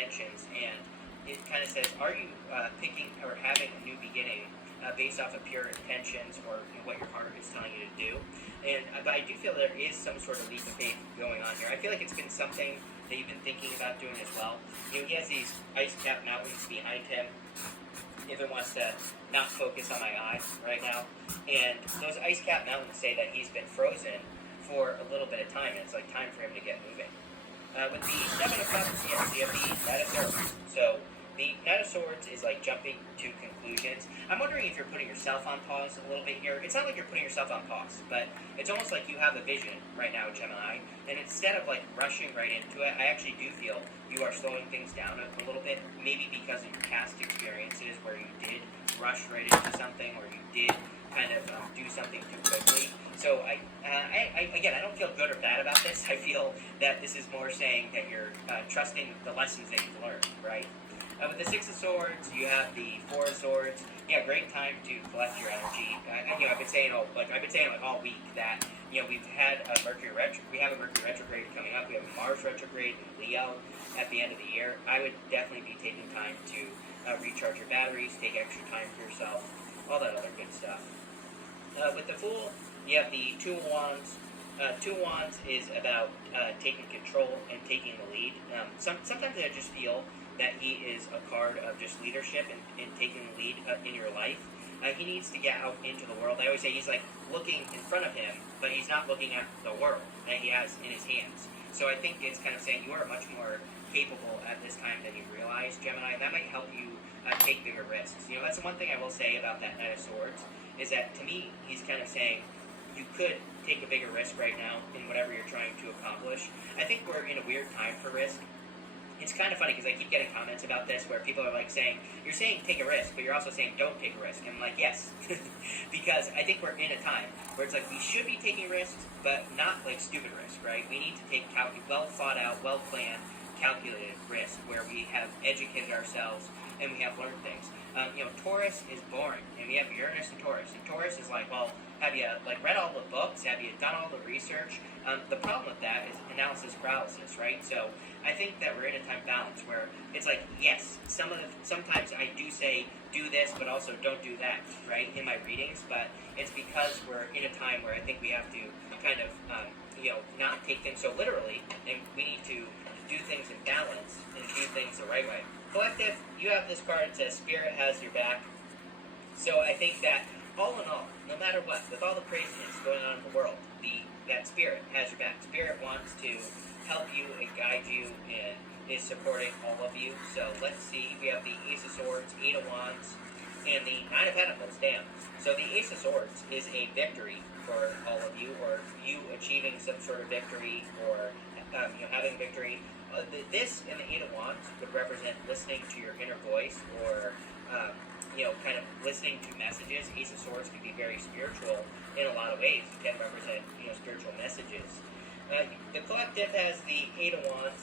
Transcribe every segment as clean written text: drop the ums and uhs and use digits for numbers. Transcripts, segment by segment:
intentions, and it kind of says, are you picking or having a new beginning based off of pure intentions or what your heart is telling you to do? And but I do feel there is some sort of leap of faith going on here. I feel like it's been something that you've been thinking about doing as well. He has these ice-capped mountains behind him. If it wants to not focus on my eye right now, and those ice-capped mountains say that he's been frozen for a little bit of time, and it's like time for him to get moving. With the Seven of Cups, yes, you have the Knight of Swords. So the Knight of Swords is like jumping to conclusions. I'm wondering if you're putting yourself on pause a little bit here. It's not like you're putting yourself on pause, but it's almost like you have a vision right now, Gemini, and instead of like rushing right into it, I actually do feel you are slowing things down a little bit, maybe because of your past experiences where you did rush right into something, or you did kind of do something too quickly. So again, I don't feel good or bad about this. I feel that this is more saying that you're trusting the lessons that you've learned, right? With the Six of Swords, you have the Four of Swords. Yeah, great time to collect your energy. I've been saying all week that we've had a Mercury retrograde coming up. We have a Mars retrograde in Leo at the end of the year. I would definitely be taking time to recharge your batteries, take extra time for yourself, all that other good stuff. With the Fool, you have the Two of Wands. Two of Wands is about taking control and taking the lead. Sometimes I just feel that he is a card of just leadership and taking the lead in your life. He needs to get out into the world. I always say he's like looking in front of him, but he's not looking at the world that he has in his hands. So I think it's kind of saying you are much more capable at this time than you realize, Gemini, and that might help you take bigger risks. That's the one thing I will say about that Knight of Swords, is that to me, he's kind of saying you could take a bigger risk right now in whatever you're trying to accomplish. I think we're in a weird time for risk. It's kind of funny because I keep getting comments about this where people are like saying, you're saying take a risk, but you're also saying don't take a risk. And I'm like, yes, because I think we're in a time where it's like we should be taking risks, but not like stupid risks, right? We need to take well thought out, well planned, calculated risks where we have educated ourselves and we have learned things. Taurus is boring, and we have Uranus and Taurus. And Taurus is like, well, have you read all the books? Have you done all the research? The problem with that is analysis paralysis, right? So I think that we're in a time balance where it's like, yes, sometimes I do say do this, but also don't do that, right, in my readings. But it's because we're in a time where I think we have to kind of, not take things so literally, and we need to do things in balance and do things the right way. Collective, you have this card that says Spirit has your back. So I think that all in all, no matter what, with all the craziness going on in the world, that Spirit has your back. Spirit wants to help you and guide you and is supporting all of you. So let's see, we have the Ace of Swords, Eight of Wands, and the Nine of Pentacles. Damn. So the Ace of Swords is a victory for all of you, or you achieving some sort of victory, or having victory. This and the Eight of Wands would represent listening to your inner voice, or kind of listening to messages. Ace of Swords can be very spiritual in a lot of ways. It can represent spiritual messages. The Collective has the Eight of Wands,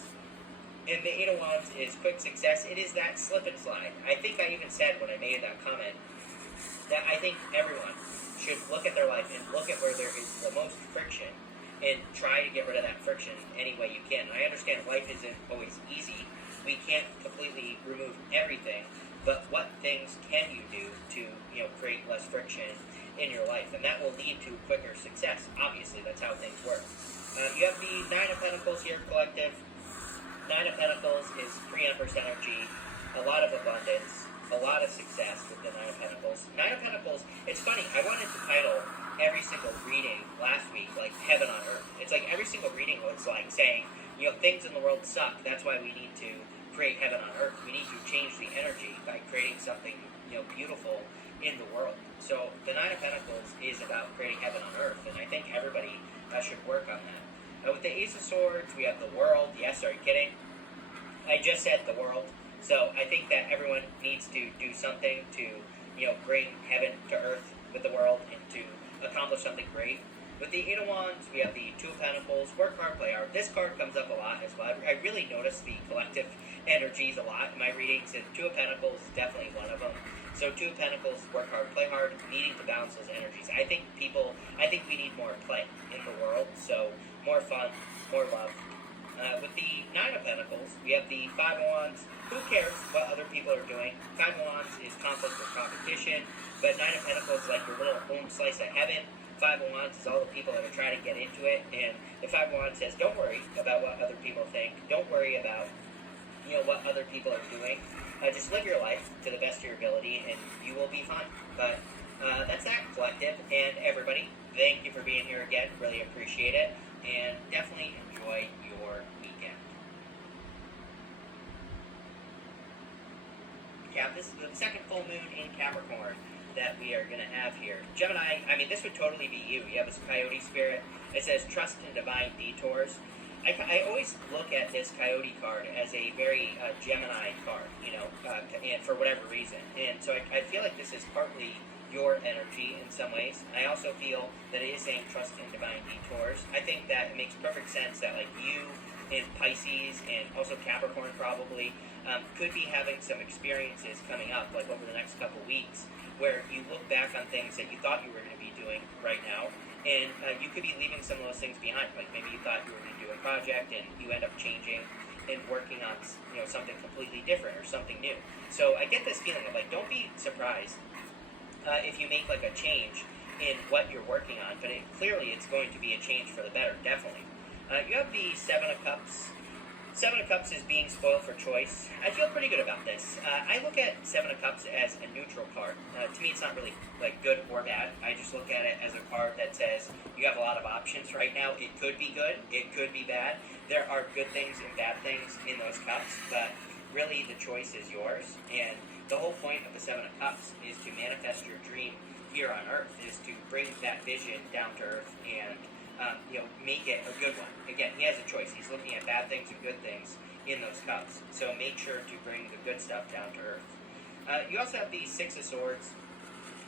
and the Eight of Wands is quick success. It is that slip and slide. I think I even said when I made that comment that I think everyone should look at their life and look at where there is the most friction and try to get rid of that friction any way you can. I understand life isn't always easy. We can't completely remove everything, but what things can you do to create less friction in your life? And that will lead to quicker success. Obviously, that's how things work. You have the Nine of Pentacles here, Collective. Nine of Pentacles is pre-Empress energy, a lot of abundance, a lot of success with the Nine of Pentacles. Nine of Pentacles, it's funny, I wanted to title every single reading last week like Heaven on Earth. It's like every single reading was like saying, things in the world suck. That's why we need to create heaven on earth. We need to change the energy by creating something, beautiful in the world. So the Nine of Pentacles is about creating heaven on earth, and I think everybody should work on that. With the Ace of Swords, we have the world. Yes, are you kidding? I just said the world. So I think that everyone needs to do something to, bring heaven to earth with the world and to accomplish something great. With the Eight of Wands, we have the Two of Pentacles. Work hard, play hard. This card comes up a lot as well. I really notice the collective energies a lot in my readings, and Two of Pentacles is definitely one of them. So Two of Pentacles, work hard, play hard, needing to balance those energies. I think we need more play in the world. So more fun, more love, With the Nine of Pentacles, we have the Five of Wands. Who cares what other people are doing? Five of Wands is conflict or competition, but Nine of Pentacles is like your little own slice of heaven. Five of Wands is all the people that are trying to get into it, and the Five of Wands says, don't worry about what other people think. Don't worry about what other people are doing. Just live your life to the best of your ability, and you will be fine. But that's that, collective, and everybody. Thank you for being here again. Really appreciate it, and definitely enjoy your weekend. Cap, this is the second full moon in Capricorn that we are going to have here. Gemini, I mean, this would totally be you. You have this coyote spirit. It says, trust in divine detours. I always look at this coyote card as a very Gemini card, and for whatever reason. And so I feel like this is partly your energy in some ways. I also feel that it is saying trust in divine detours. I think that it makes perfect sense that like you and Pisces and also Capricorn probably could be having some experiences coming up like over the next couple weeks where you look back on things that you thought you were going to be doing right now, and you could be leaving some of those things behind. Like maybe you thought you were going to do a project and you end up changing and working on something completely different or something new. So I get this feeling of like, don't be surprised if you make like a change in what you're working on, but clearly it's going to be a change for the better, definitely. You have the Seven of Cups. Seven of Cups is being spoiled for choice. I feel pretty good about this. I look at Seven of Cups as a neutral card. To me, it's not really like good or bad. I just look at it as a card that says you have a lot of options right now. It could be good. It could be bad. There are good things and bad things in those cups, but really the choice is yours. And the whole point of the Seven of Cups is to manifest your dream here on Earth, is to bring that vision down to Earth and make it a good one. Again, he has a choice. He's looking at bad things and good things in those cups. So make sure to bring the good stuff down to Earth. You also have the Six of Swords.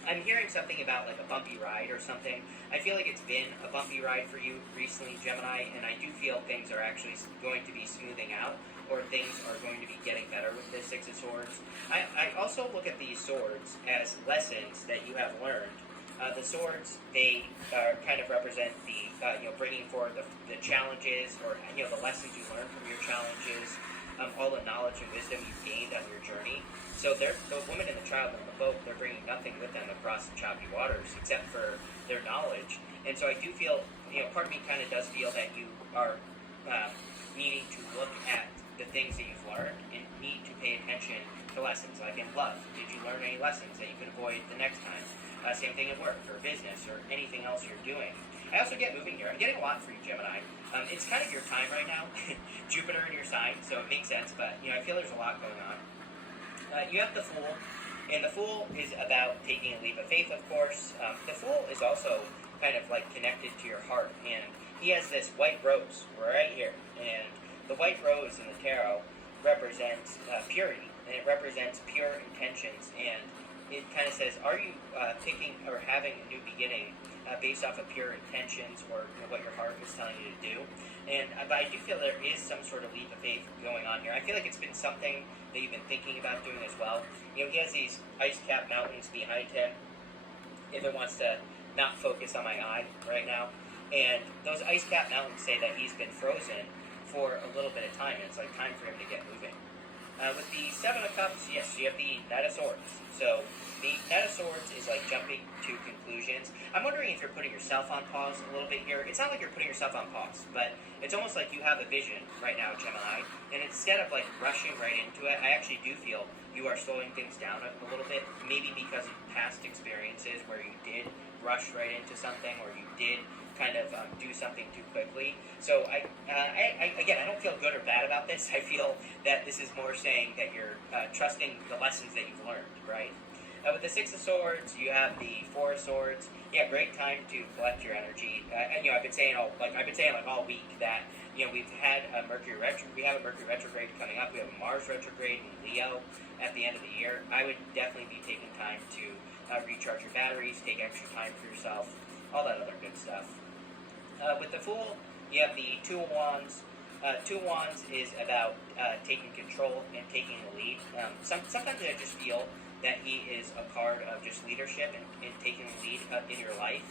I'm hearing something about like a bumpy ride or something. I feel like it's been a bumpy ride for you recently, Gemini, and I do feel things are actually going to be smoothing out, or things are going to be getting better with this Six of Swords. I also look at these swords as lessons that you have learned. The swords, they kind of represent the, bringing forward the challenges, or, the lessons you learned from your challenges, all the knowledge and wisdom you've gained on your journey. So the woman and the child on the boat, they're bringing nothing with them across the choppy waters except for their knowledge. And so I do feel, part of me kind of does feel that you are needing to look at the things that you've learned and need to pay attention to lessons. Like in love, did you learn any lessons that you can avoid the next time? Same thing at work or business or anything else you're doing. I also get moving here. I'm getting a lot for you, Gemini. It's kind of your time right now. Jupiter in your sign, so it makes sense, but I feel there's a lot going on. You have the Fool, and the Fool is about taking a leap of faith, of course. The Fool is also kind of like connected to your heart, and he has this white rose right here, and the white rose in the tarot represents purity, and it represents pure intentions, and it kind of says, are you picking or having a new beginning based off of pure intentions or what your heart was telling you to do? And but I do feel there is some sort of leap of faith going on here. I feel like it's been something that you've been thinking about doing as well. He has these ice-capped mountains behind him, if it wants to not focus on my eye right now. And those ice-capped mountains say that he's been frozen for a little bit of time, and it's like time for him to get moving. With the Seven of Cups, yes, you have the Knight of Swords. So the Knight of Swords is like jumping to conclusions. I'm wondering if you're putting yourself on pause a little bit here. It's not like you're putting yourself on pause, but it's almost like you have a vision right now, Gemini, and instead of like rushing right into it, I actually do feel you are slowing things down a little bit, maybe because of past experiences where you did rush right into something, or you did kind of do something too quickly. So again, I don't feel good or bad about this. I feel that this is more saying that you're trusting the lessons that you've learned, right? With the Six of Swords, you have the Four of Swords. Yeah, great time to collect your energy. I've been saying all week that we've had a Mercury retrograde coming up. We have a Mars retrograde in Leo at the end of the year. I would definitely be taking time to recharge your batteries, take extra time for yourself, all that other good stuff. With the Fool, you have the Two of Wands. Two of Wands is about taking control and taking the lead. Sometimes I just feel that he is a card of just leadership and taking the lead in your life.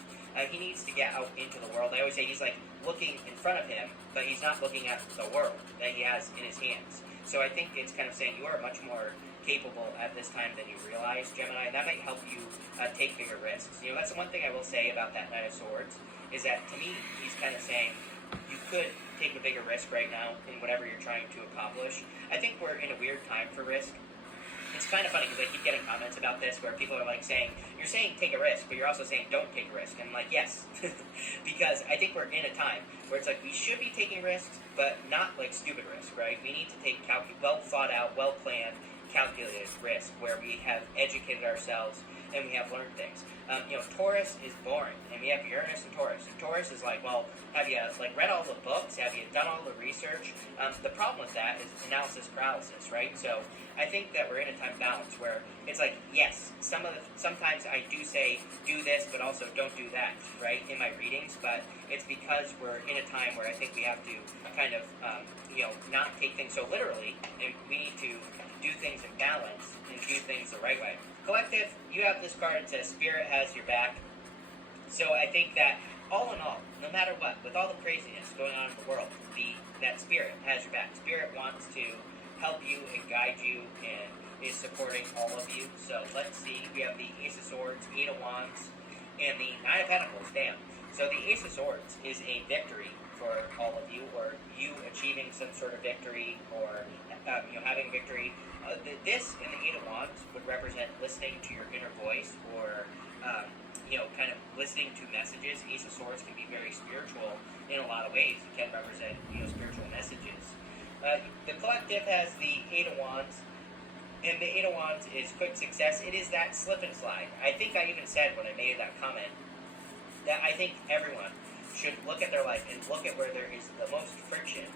He needs to get out into the world. I always say he's like looking in front of him, but he's not looking at the world that he has in his hands. So I think it's kind of saying you are much more capable at this time than you realize, Gemini. That might help you take bigger risks. That's the one thing I will say about that Knight of Swords, is that to me, he's kind of saying you could take a bigger risk right now in whatever you're trying to accomplish. I think we're in a weird time for risk. It's kind of funny because I keep getting comments about this where people are like saying, you're saying take a risk, but you're also saying don't take a risk. And I'm like, yes, because I think we're in a time where it's like we should be taking risks, but not like stupid risks, right? We need to take well thought out, well planned, calculated risk where we have educated ourselves and we have learned things. Taurus is boring, and we have Uranus and Taurus. And Taurus is like, well, have you read all the books? Have you done all the research? The problem with that is analysis paralysis, right? So I think that we're in a time balance where it's like, yes, sometimes I do say do this, but also don't do that, right, in my readings. But it's because we're in a time where I think we have to kind of, not take things so literally, and we need to do things in balance and do things the right way. Collective, you have this card that says Spirit has your back. So I think that all in all, no matter what, with all the craziness going on in the world, that Spirit has your back. Spirit wants to help you and guide you and is supporting all of you. So let's see, we have the Ace of Swords, Eight of Wands, and the Nine of Pentacles. Damn. So the Ace of Swords is a victory for all of you, or you achieving some sort of victory, or having victory. This and the Eight of Wands would represent listening to your inner voice, or kind of listening to messages. Ace of Swords can be very spiritual in a lot of ways. It can represent spiritual messages. The collective has the Eight of Wands, and the Eight of Wands is quick success. It is that slip and slide. I think I even said when I made that comment that I think everyone should look at their life and look at where there is the most friction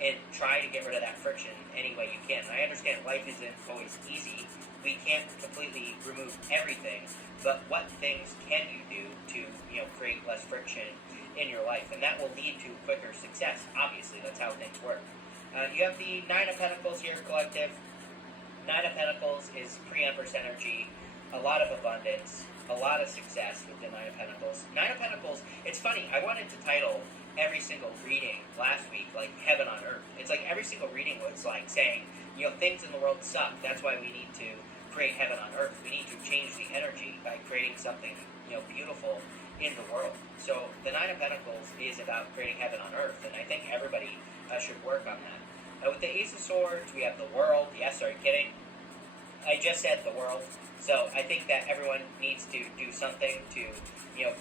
and try to get rid of that friction any way you can. I understand life isn't always easy. We can't completely remove everything, but what things can you do to create less friction in your life? And that will lead to quicker success. Obviously, that's how things work. You have the Nine of Pentacles here, collective. Nine of Pentacles is pre-Empress energy, a lot of abundance, a lot of success with the Nine of Pentacles. Nine of Pentacles, it's funny, I wanted to title every single reading last week like Heaven on Earth. It's like every single reading was like saying, things in the world suck. That's why we need to create Heaven on Earth. We need to change the energy by creating something, beautiful in the world. So the Nine of Pentacles is about creating Heaven on Earth, and I think everybody should work on that. With the Ace of Swords, we have the world. Yes, are you kidding? I just said the world. So I think that everyone needs to do something to,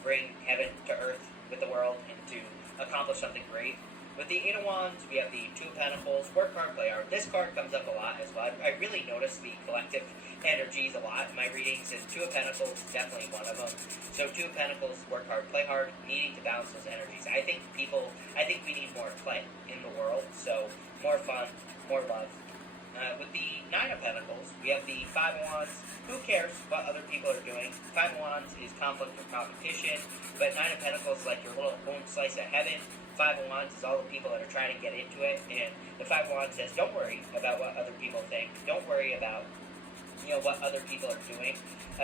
bring heaven to earth with the world and to accomplish something great. With the Eight of Wands, we have the Two of Pentacles, work hard, play hard. This card comes up a lot as well. I really notice the collective energies a lot in my readings, and Two of Pentacles is definitely one of them. So Two of Pentacles, work hard, play hard, needing to balance those energies. I think we need more play in the world, so more fun, more love. With the Nine of Pentacles, we have the Five of Wands. Who cares what other people are doing? Five of Wands is conflict or competition, but Nine of Pentacles is like your little own slice of heaven. Five of Wands is all the people that are trying to get into it, and the Five of Wands says, don't worry about what other people think. Don't worry about what other people are doing.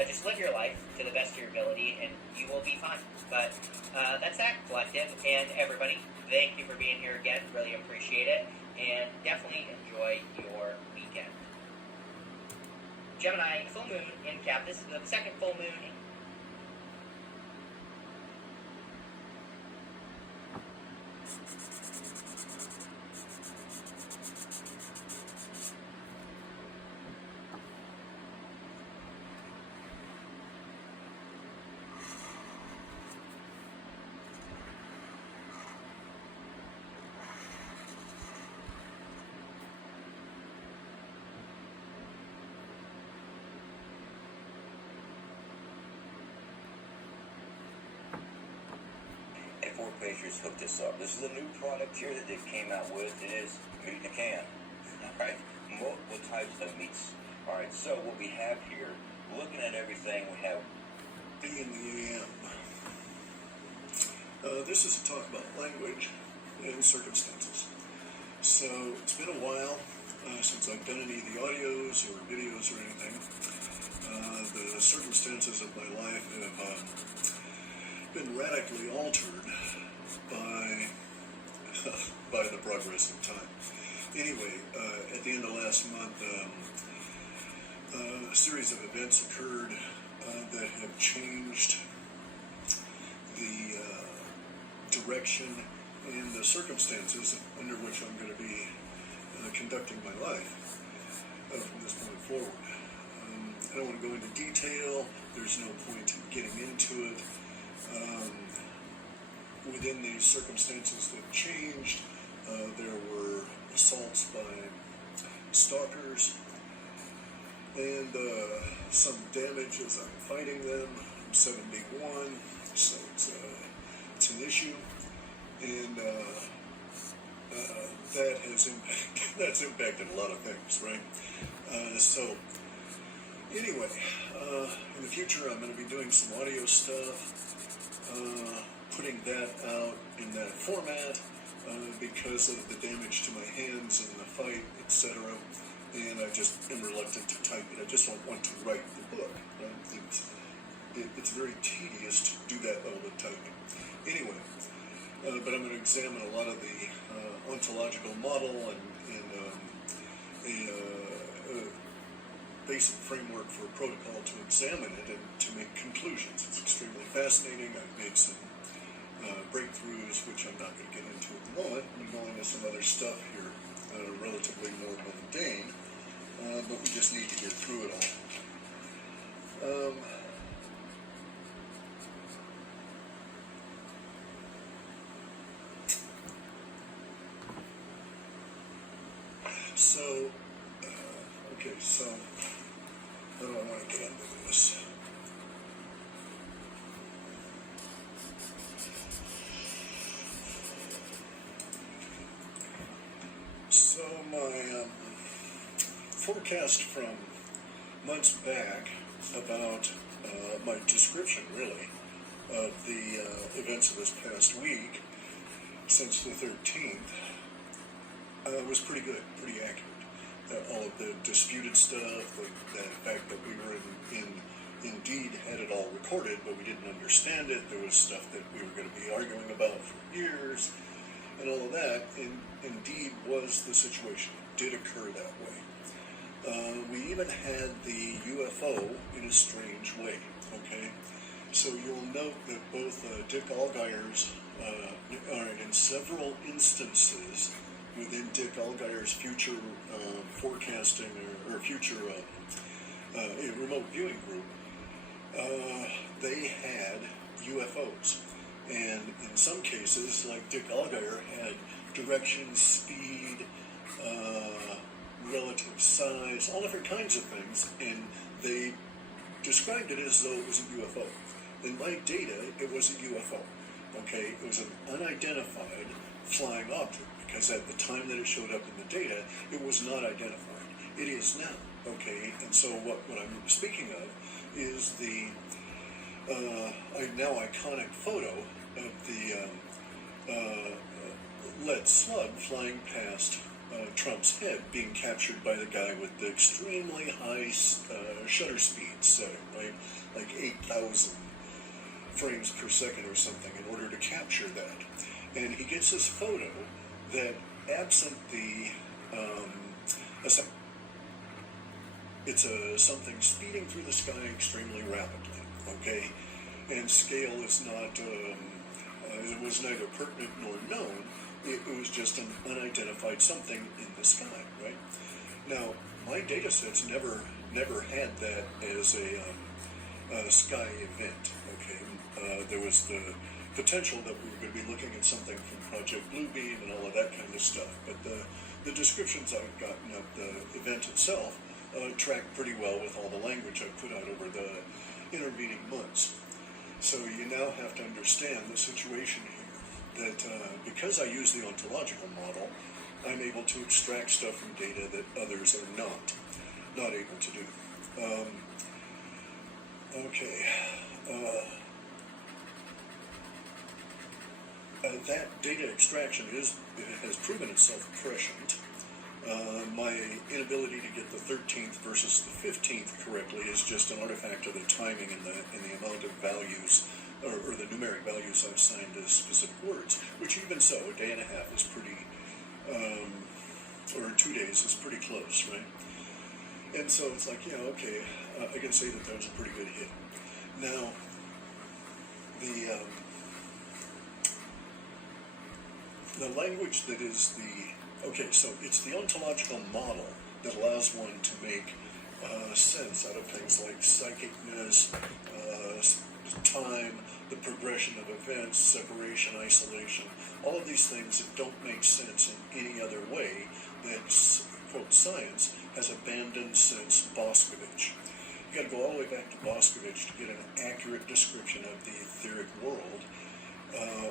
Just live your life to the best of your ability, and you will be fine. But that's that, collective, and everybody. Thank you for being here again. Really appreciate it, and definitely enjoy your weekend. Gemini, full moon in Cap. This is the second full moon. Four Pagers hooked this up. This is a new product here that they came out with. It is meat in a can. Alright, multiple types of meats. Alright, so what we have here, looking at everything, we have in the AM. This is a talk about language and circumstances. So it's been a while since I've done any of the audios or videos or anything. The circumstances of my life have been radically altered by by the progress of time. Anyway, at the end of last month, a series of events occurred that have changed the direction and the circumstances under which I'm going to be conducting my life from this point forward. I don't want to go into detail. There's no point in getting into it. Within these circumstances that changed, there were assaults by stalkers and some damage as I'm fighting them. I'm 71, so it's an issue, and that's impacted a lot of things, right? So anyway, in the future I'm going to be doing some audio stuff, putting that out in that format because of the damage to my hands in the fight, etc. And I just am reluctant to type it. I just don't want to write the book. Right? It's very tedious to do that level of typing. Anyway, but I'm going to examine a lot of the ontological model and a basic framework for a protocol to examine it and to make conclusions. It's extremely fascinating. I've made some breakthroughs, which I'm not going to get into at the moment. I'm going into some other stuff here, relatively more mundane, but we just need to get through it all. So how do I want to get into this? So my forecast from months back about my description, really, of the events of this past week since the 13th was pretty good, pretty accurate. All of the disputed stuff, the fact that we were indeed had it all recorded, but we didn't understand it. There was stuff that we were going to be arguing about for years, and all of that, indeed was the situation. It did occur that way. We even had the UFO in a strange way, okay? So you'll note that both Dick Allgire's, in several instances, within Dick Allgire's future forecasting or future remote viewing group, they had UFOs. And in some cases, like Dick Allgire had direction, speed, relative size, all different kinds of things, and they described it as though it was a UFO. In my data, it was a UFO. Okay, it was an unidentified flying object, because at the time that it showed up in the data, it was not identified. It is now, okay? And so what I'm speaking of is the now iconic photo of the lead slug flying past Trump's head, being captured by the guy with the extremely high shutter speed setting, right? Like 8,000 frames per second or something in order to capture that. And he gets this photo that, absent the it's something speeding through the sky extremely rapidly, okay? And scale is not, it was neither pertinent nor known. It was just an unidentified something in the sky, right? Now, my data sets never had that as a sky event, okay? There was the potential that we were going to be looking at something from Project Bluebeam and all of that kind of stuff, but the descriptions I've gotten of the event itself tracked pretty well with all the language I put out over the intervening months. So you now have to understand the situation here, that because I use the ontological model, I'm able to extract stuff from data that others are not able to do. That data extraction has proven itself prescient. My inability to get the 13th versus the 15th correctly is just an artifact of the timing and the amount of values or the numeric values I've assigned to specific words, which even so, a day and a half is pretty, or 2 days is pretty close, right? And so it's like, yeah, okay, I can say that was a pretty good hit. Now, the language that is okay, so it's the ontological model that allows one to make sense out of things like psychicness, time, the progression of events, separation, isolation, all of these things that don't make sense in any other way that, quote, science has abandoned since Boscovich. You got to go all the way back to Boscovich to get an accurate description of the etheric world,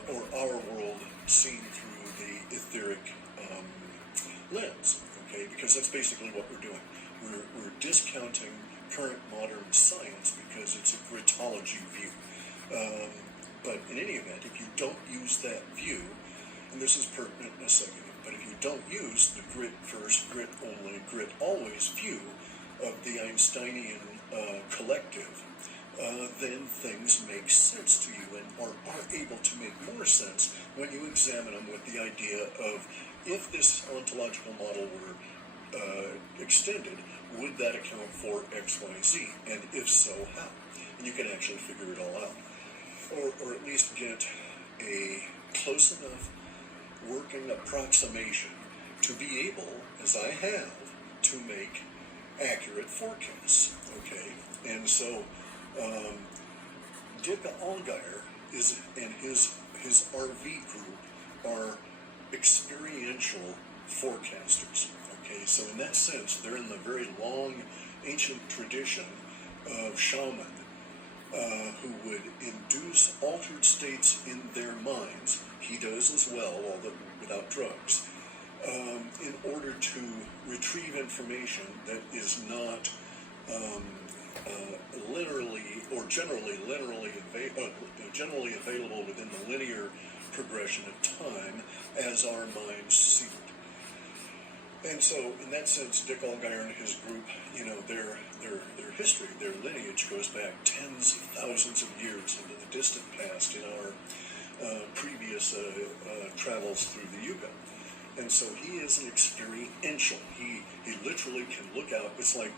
or our world seen through the etheric lens, okay? Because that's basically what we're doing. We're discounting current modern science because it's a gritology view. But in any event, if you don't use that view, and this is pertinent in a second, but if you don't use the grit first, grit only, grit always view of the Einsteinian collective, then things make sense to you and are able to make more sense when you examine them with the idea of, if this ontological model were extended, would that account for X, Y, Z? And if so, how? And you can actually figure it all out. Or at least get a close enough working approximation to be able, as I have, to make accurate forecasts, okay? And so, Dick Allgaier and his RV group are experiential forecasters, okay? So in that sense, they're in the very long, ancient tradition of shaman who would induce altered states in their minds. He does as well, although without drugs, in order to retrieve information that is not linearly or generally available within the linear progression of time as our minds see it. And so, in that sense, Dick Allgaier and his group, you know, their history, their lineage goes back tens of thousands of years into the distant past in our previous travels through the Yuga. And so he is an experiential. He literally can look out. It's like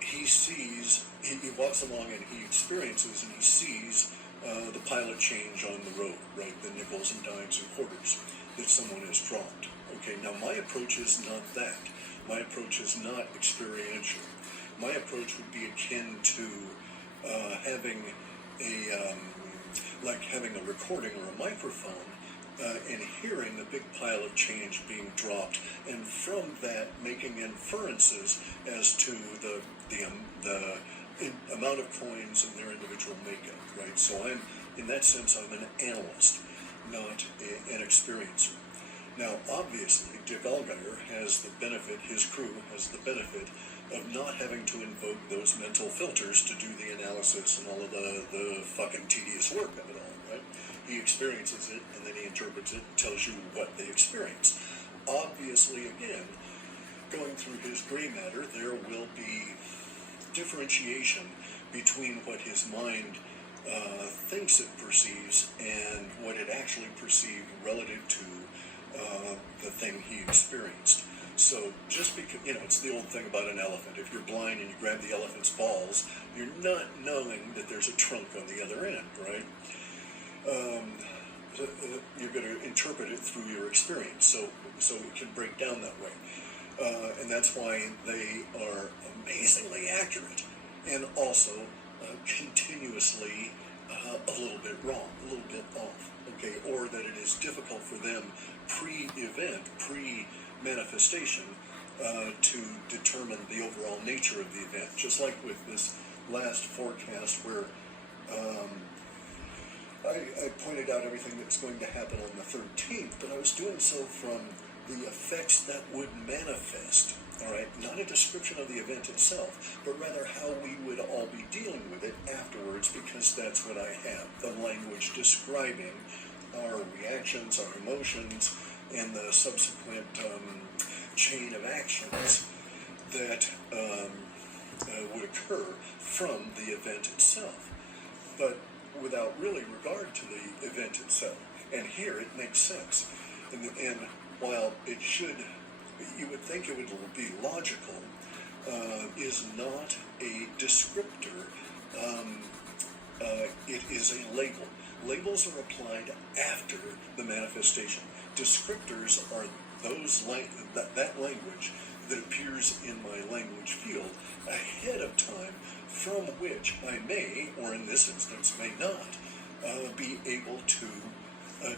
he sees, he walks along and he experiences and he sees the pilot change on the road, right? The nickels and dimes and quarters that someone has dropped. Okay, now my approach is not that. My approach is not experiential. My approach would be akin to having a recording or a microphone and hearing a big pile of change being dropped, and from that making inferences as to the amount of coins in their individual makeup, right? So in that sense, I'm an analyst, not an experiencer. Now, obviously, Dick Allgaier has the benefit, his crew has the benefit of not having to invoke those mental filters to do the analysis and all of the fucking tedious work of it all, right? He experiences it, and then he interprets it, tells you what they experience. Obviously, again, going through his gray matter, there will be differentiation between what his mind thinks it perceives and what it actually perceived relative to the thing he experienced. So just because, you know, it's the old thing about an elephant. If you're blind and you grab the elephant's balls, you're not knowing that there's a trunk on the other end, right? You're going to interpret it through your experience, so it can break down that way. And that's why they are amazingly accurate and also continuously a little bit wrong, a little bit off, okay? Or that it is difficult for them pre-event, pre-manifestation, to determine the overall nature of the event. Just like with this last forecast where I pointed out everything that's going to happen on the 13th, but I was doing so from the effects that would manifest, all right? Not a description of the event itself, but rather how we would all be dealing with it afterwards, because that's what I have, the language describing our reactions, our emotions, and the subsequent chain of actions that would occur from the event itself, but without really regard to the event itself. And here it makes sense. And while it should, you would think it would be logical, is not a descriptor. It is a label. Labels are applied after the manifestation. Descriptors are that language that appears in my language field ahead of time, from which I may, or in this instance may not, be able to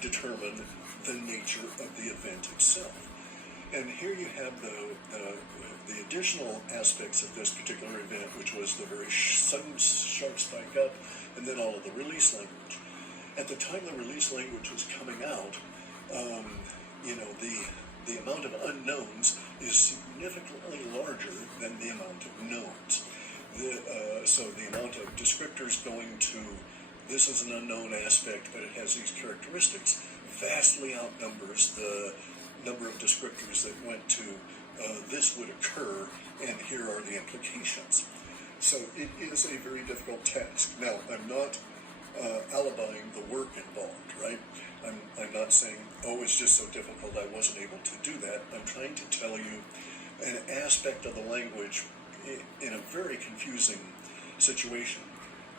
determine the nature of the event itself. And here you have the additional aspects of this particular event, which was the very sudden sharp spike up, and then all of the release language. At the time the release language was coming out, the amount of unknowns is significantly larger than the amount of knowns. So the amount of descriptors going to this is an unknown aspect, but it has these characteristics, vastly outnumbers the number of descriptors that went to this would occur, and here are the implications. So it is a very difficult task. Now, I'm not alibiing the work involved, right? I'm not saying, oh, it's just so difficult I wasn't able to do that. I'm trying to tell you an aspect of the language in a very confusing situation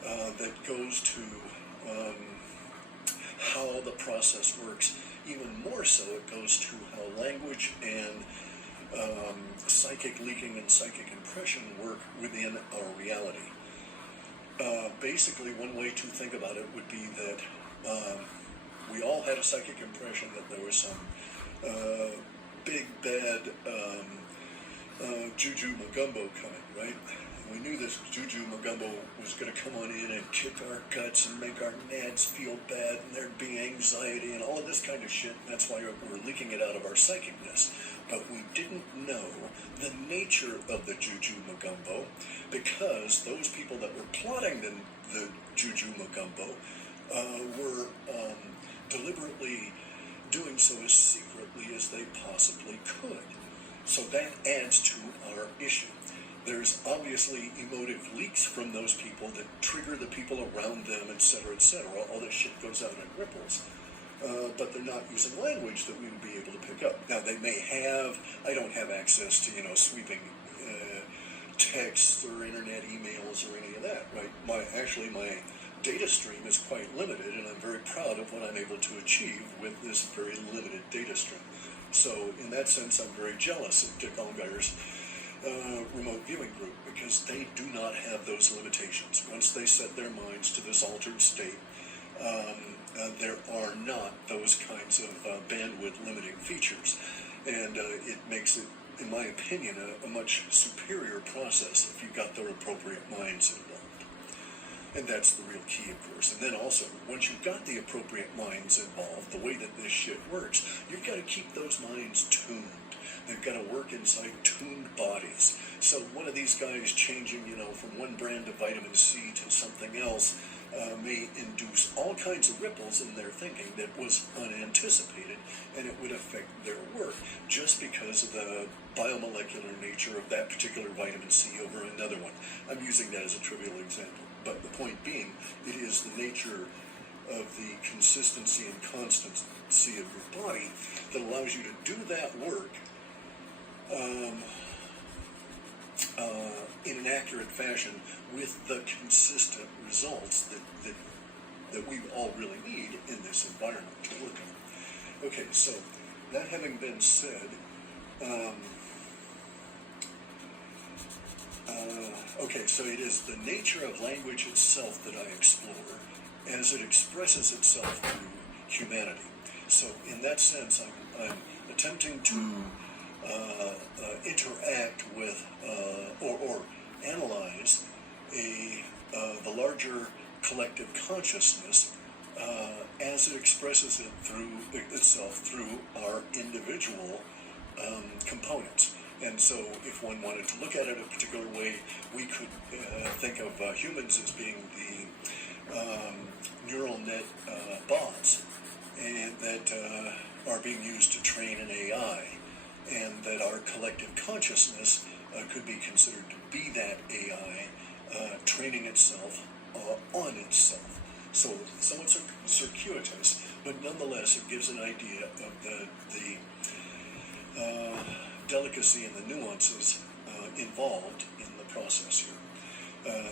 that goes to how the process works. Even more so, it goes to how language and psychic leaking and psychic impression work within our reality. Basically, one way to think about it would be that we all had a psychic impression that there was some big, bad Juju Magumbo coming, right? We knew this Juju Magumbo was going to come on in and kick our guts and make our nads feel bad, and there'd be anxiety and all of this kind of shit. And that's why we're leaking it out of our psychicness. But we didn't know the nature of the Juju Magumbo, because those people that were plotting the Juju Magumbo were deliberately doing so as secretly as they possibly could. So that adds to our issue. There's obviously emotive leaks from those people that trigger the people around them, etc., etc. All this shit goes out in ripples. But they're not using language that we would be able to pick up. Now, they may have, I don't have access to, sweeping texts or internet emails or any of that, right? My data stream is quite limited, and I'm very proud of what I'm able to achieve with this very limited data stream. So, in that sense, I'm very jealous of Dick Allgaier's remote viewing group, because they do not have those limitations. Once they set their minds to this altered state, there are not those kinds of bandwidth limiting features, and it makes it, in my opinion, a much superior process if you've got the appropriate minds involved. And that's the real key, of course. And then also, once you've got the appropriate minds involved, the way that this shit works, you've got to keep those minds tuned. They've got to work inside tuned bodies. So one of these guys changing, from one brand of vitamin C to something else may induce all kinds of ripples in their thinking that was unanticipated, and it would affect their work just because of the biomolecular nature of that particular vitamin C over another one. I'm using that as a trivial example. But the point being, it is the nature of the consistency and constancy of your body that allows you to do that work in an accurate fashion with the consistent results that we all really need in this environment to work on. Okay, so that having been said, so it is the nature of language itself that I explore as it expresses itself through humanity. So in that sense, I'm attempting to interact with or analyze the larger collective consciousness as it expresses itself through our individual components. And so if one wanted to look at it a particular way, we could think of humans as being the neural net bots and that are being used to train an AI. and that our collective consciousness could be considered to be that AI training itself on itself. So somewhat circuitous, but nonetheless it gives an idea of the delicacy and the nuances involved in the process here.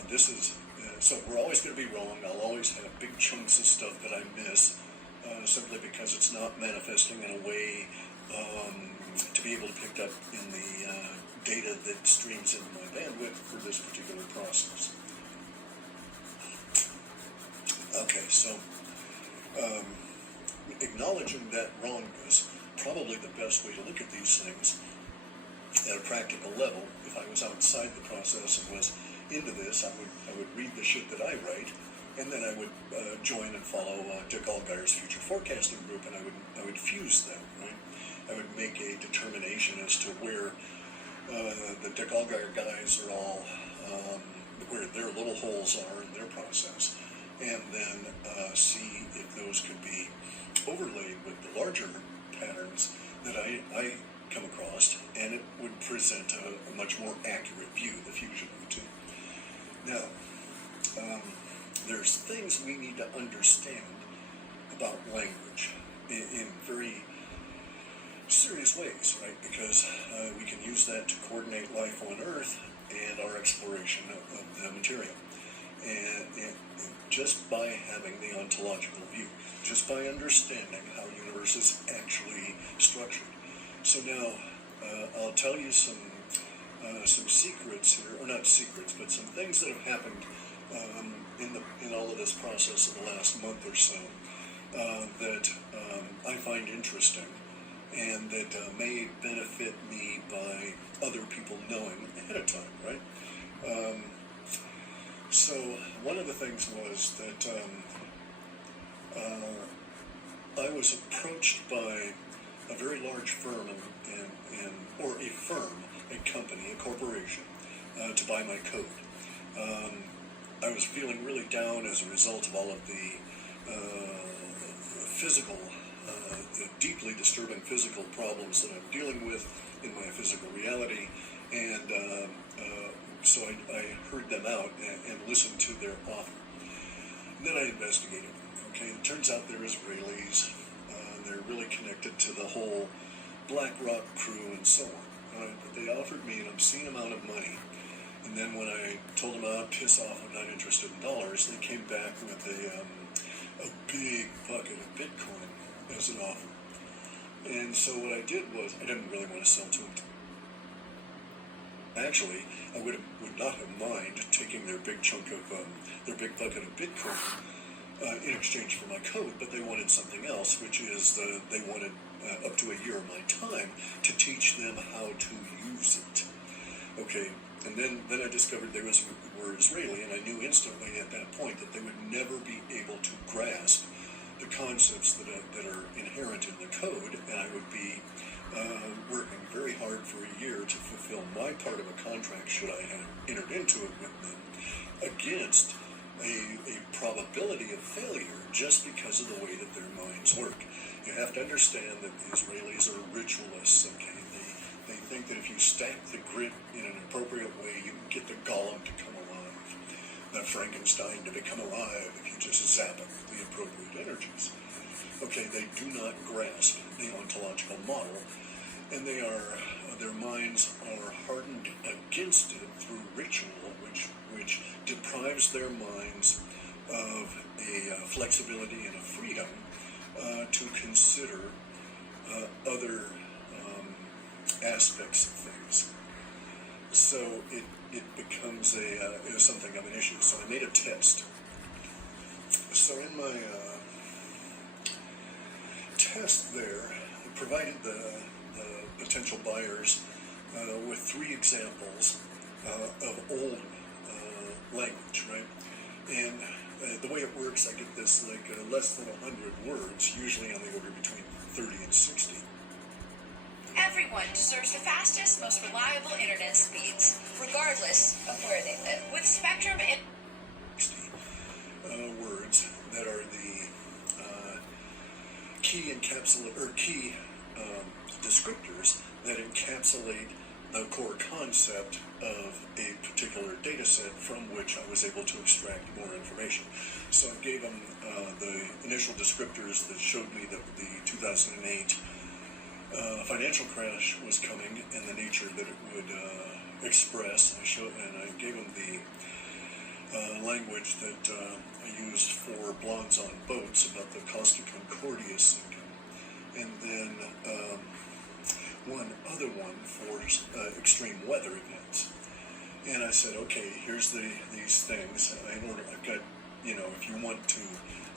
This is so we're always going to be wrong. I'll always have big chunks of stuff that I miss simply because it's not manifesting in a way to be able to pick up in the data that streams into my bandwidth for this particular process. Okay, so acknowledging that wrongness, probably the best way to look at these things at a practical level. If I was outside the process and was into this, I would read the shit that I write, and then I would join and follow Dick Allgire's future forecasting group, and I would fuse them. Right? I would make a determination as to where the Dick Allgire guys are all, where their little holes are in their process, and then see if those could be overlaid with the larger patterns that I come across, and it would present a much more accurate view, the fusion of the two. Now, there's things we need to understand about language in very serious ways, right? Because we can use that to coordinate life on Earth and our exploration of the material. And just by having the ontological view, just by understanding how the universe is actually structured. So now, I'll tell you some secrets here, or not secrets, but some things that have happened in all of this process in the last month or so that I find interesting, and that may benefit me by other people knowing ahead of time, right? So one of the things was that I was approached by a very large firm, or a firm, a company, a corporation, to buy my code. I was feeling really down as a result of all of the physical, deeply disturbing physical problems that I'm dealing with in my physical reality, and so I heard them out and listened to their offer. And then I investigated. Okay, it turns out they're Israelis. They're really connected to the whole BlackRock crew and so on. But they offered me an obscene amount of money. And then when I told them I'd piss off, I'm not interested in dollars, they came back with a big bucket of Bitcoin as an offer. And so what I did was, I didn't really want to sell to them. Actually, I would not have minded taking their big chunk of, their big bucket of Bitcoin in exchange for my code, but they wanted something else, which is they wanted up to a year of my time to teach them how to use it. Okay, and then I discovered they were Israeli, and I knew instantly at that point that they would never be able to grasp the concepts that are inherent in the code, and I would be working very hard for a year to fulfill my part of a contract, should I have entered into it with them, against a probability of failure just because of the way that their minds work. You have to understand that the Israelis are ritualists, okay? They think that if you stack the grid in an appropriate way, you can get the golem to come alive, the Frankenstein to become alive if you just zap it with the appropriate energies. Okay, they do not grasp the ontological model, and their minds are hardened against it through ritual, which deprives their minds of a flexibility and a freedom to consider other aspects of things. So it becomes something of an issue. So I made a test. So in my test there, I provided the potential buyers with 3 examples of old language, right? And the way it works, I get this like less than 100 words, usually on the order between 30 and 60. Everyone deserves the fastest, most reliable internet speeds, regardless of where they live. With Spectrum, 60 words that are the key descriptors that encapsulate the core concept of a particular data set from which I was able to extract more information. So I gave them the initial descriptors that showed me that the 2008 financial crash was coming and the nature that it would express. And I gave them the language that I used for blogs on boats about the Costa Concordia sinking, and then one other one for extreme weather events. And I said, okay, here's these things. I've got, if you want to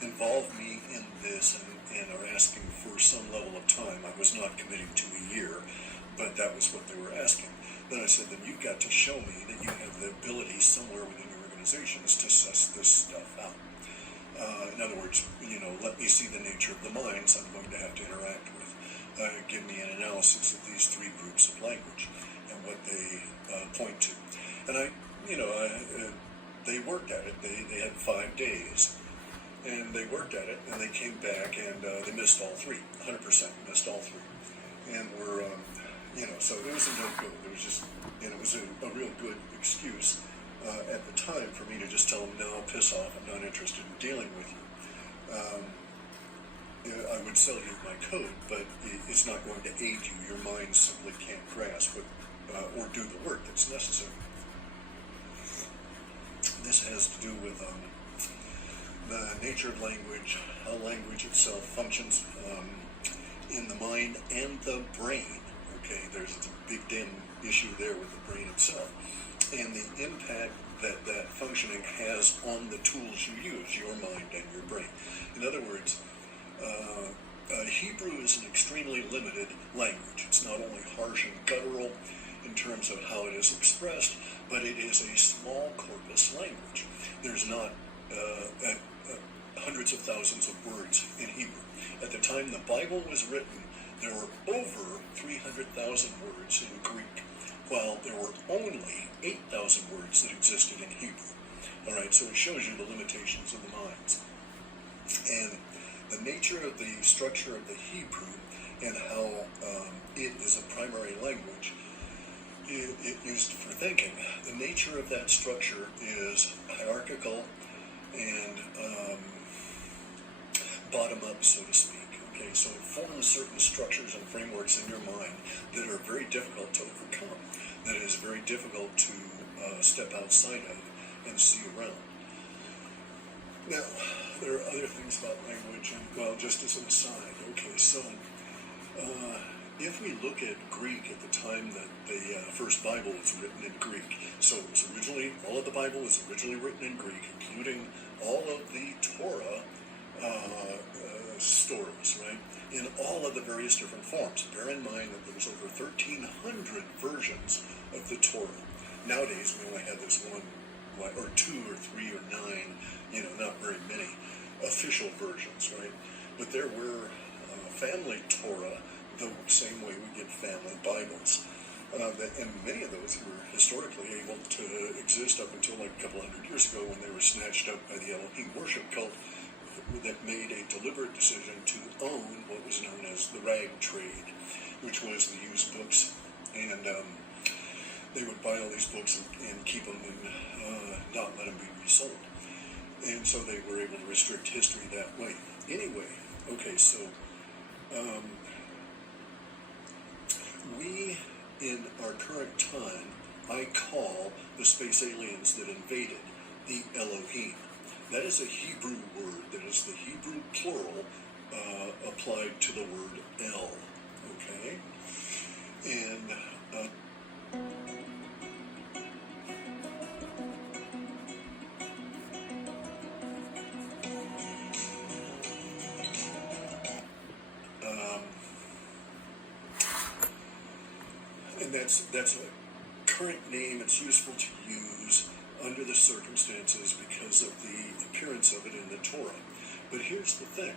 involve me in this and are asking for some level of time, I was not committing to a year, but that was what they were asking. Then I said, then you've got to show me that you have the ability somewhere within your organizations to suss this stuff out. In other words, let me see the nature of the minds I'm going to have to interact with. Give me an analysis of these three groups of language and what they point to. And they worked at it. They had 5 days, and they worked at it, and they came back, and they missed all three, 100% missed all three, and were, so it was a no go. It was just, it was a real good excuse at the time for me to just tell them, no, piss off, I'm not interested in dealing with you. I would sell you my code, but it's not going to aid you. Your mind simply can't grasp it or do the work that's necessary. This has to do with the nature of language, how language itself functions in the mind and the brain. Okay, there's a big damn issue there with the brain itself, and the impact that that functioning has on the tools you use, your mind and your brain. In other words, Hebrew is an extremely limited language. It's not only harsh and guttural in terms of how it is expressed, but it is a small corpus language. There's not hundreds of thousands of words in Hebrew. At the time the Bible was written, there were over 300,000 words in Greek, while there were only 8,000 words that existed in Hebrew. All right, so it shows you the limitations of the minds. And the nature of the structure of the Hebrew and how it is a primary language it used for thinking. The nature of that structure is hierarchical and bottom-up, so to speak. Okay, so it forms certain structures and frameworks in your mind that are very difficult to overcome, that is very difficult to step outside of and see around. Now, there are other things about language, and, well, just as an aside, okay, so if we look at Greek at the time that the first Bible was written in Greek, so it was originally, all of the Bible was originally written in Greek, including all of the Torah stories, right, in all of the various different forms. Bear in mind that there was over 1,300 versions of the Torah. Nowadays, we only have this one, or two, or three, or nine, not very many official versions, right? But there were family Torah, the same way we get family Bibles. And many of those were historically able to exist up until like a couple hundred years ago when they were snatched up by the Elohim worship cult that made a deliberate decision to own what was known as the rag trade, which was the used books. And they would buy all these books and keep them and not let them be resold. And so they were able to restrict history that way. Anyway, okay, so we, in our current time, I call the space aliens that invaded the Elohim. That is a Hebrew word. That is the Hebrew plural applied to the word El. Okay? And that's a current name. It's useful to use under the circumstances because of the appearance of it in the Torah. But here's the thing.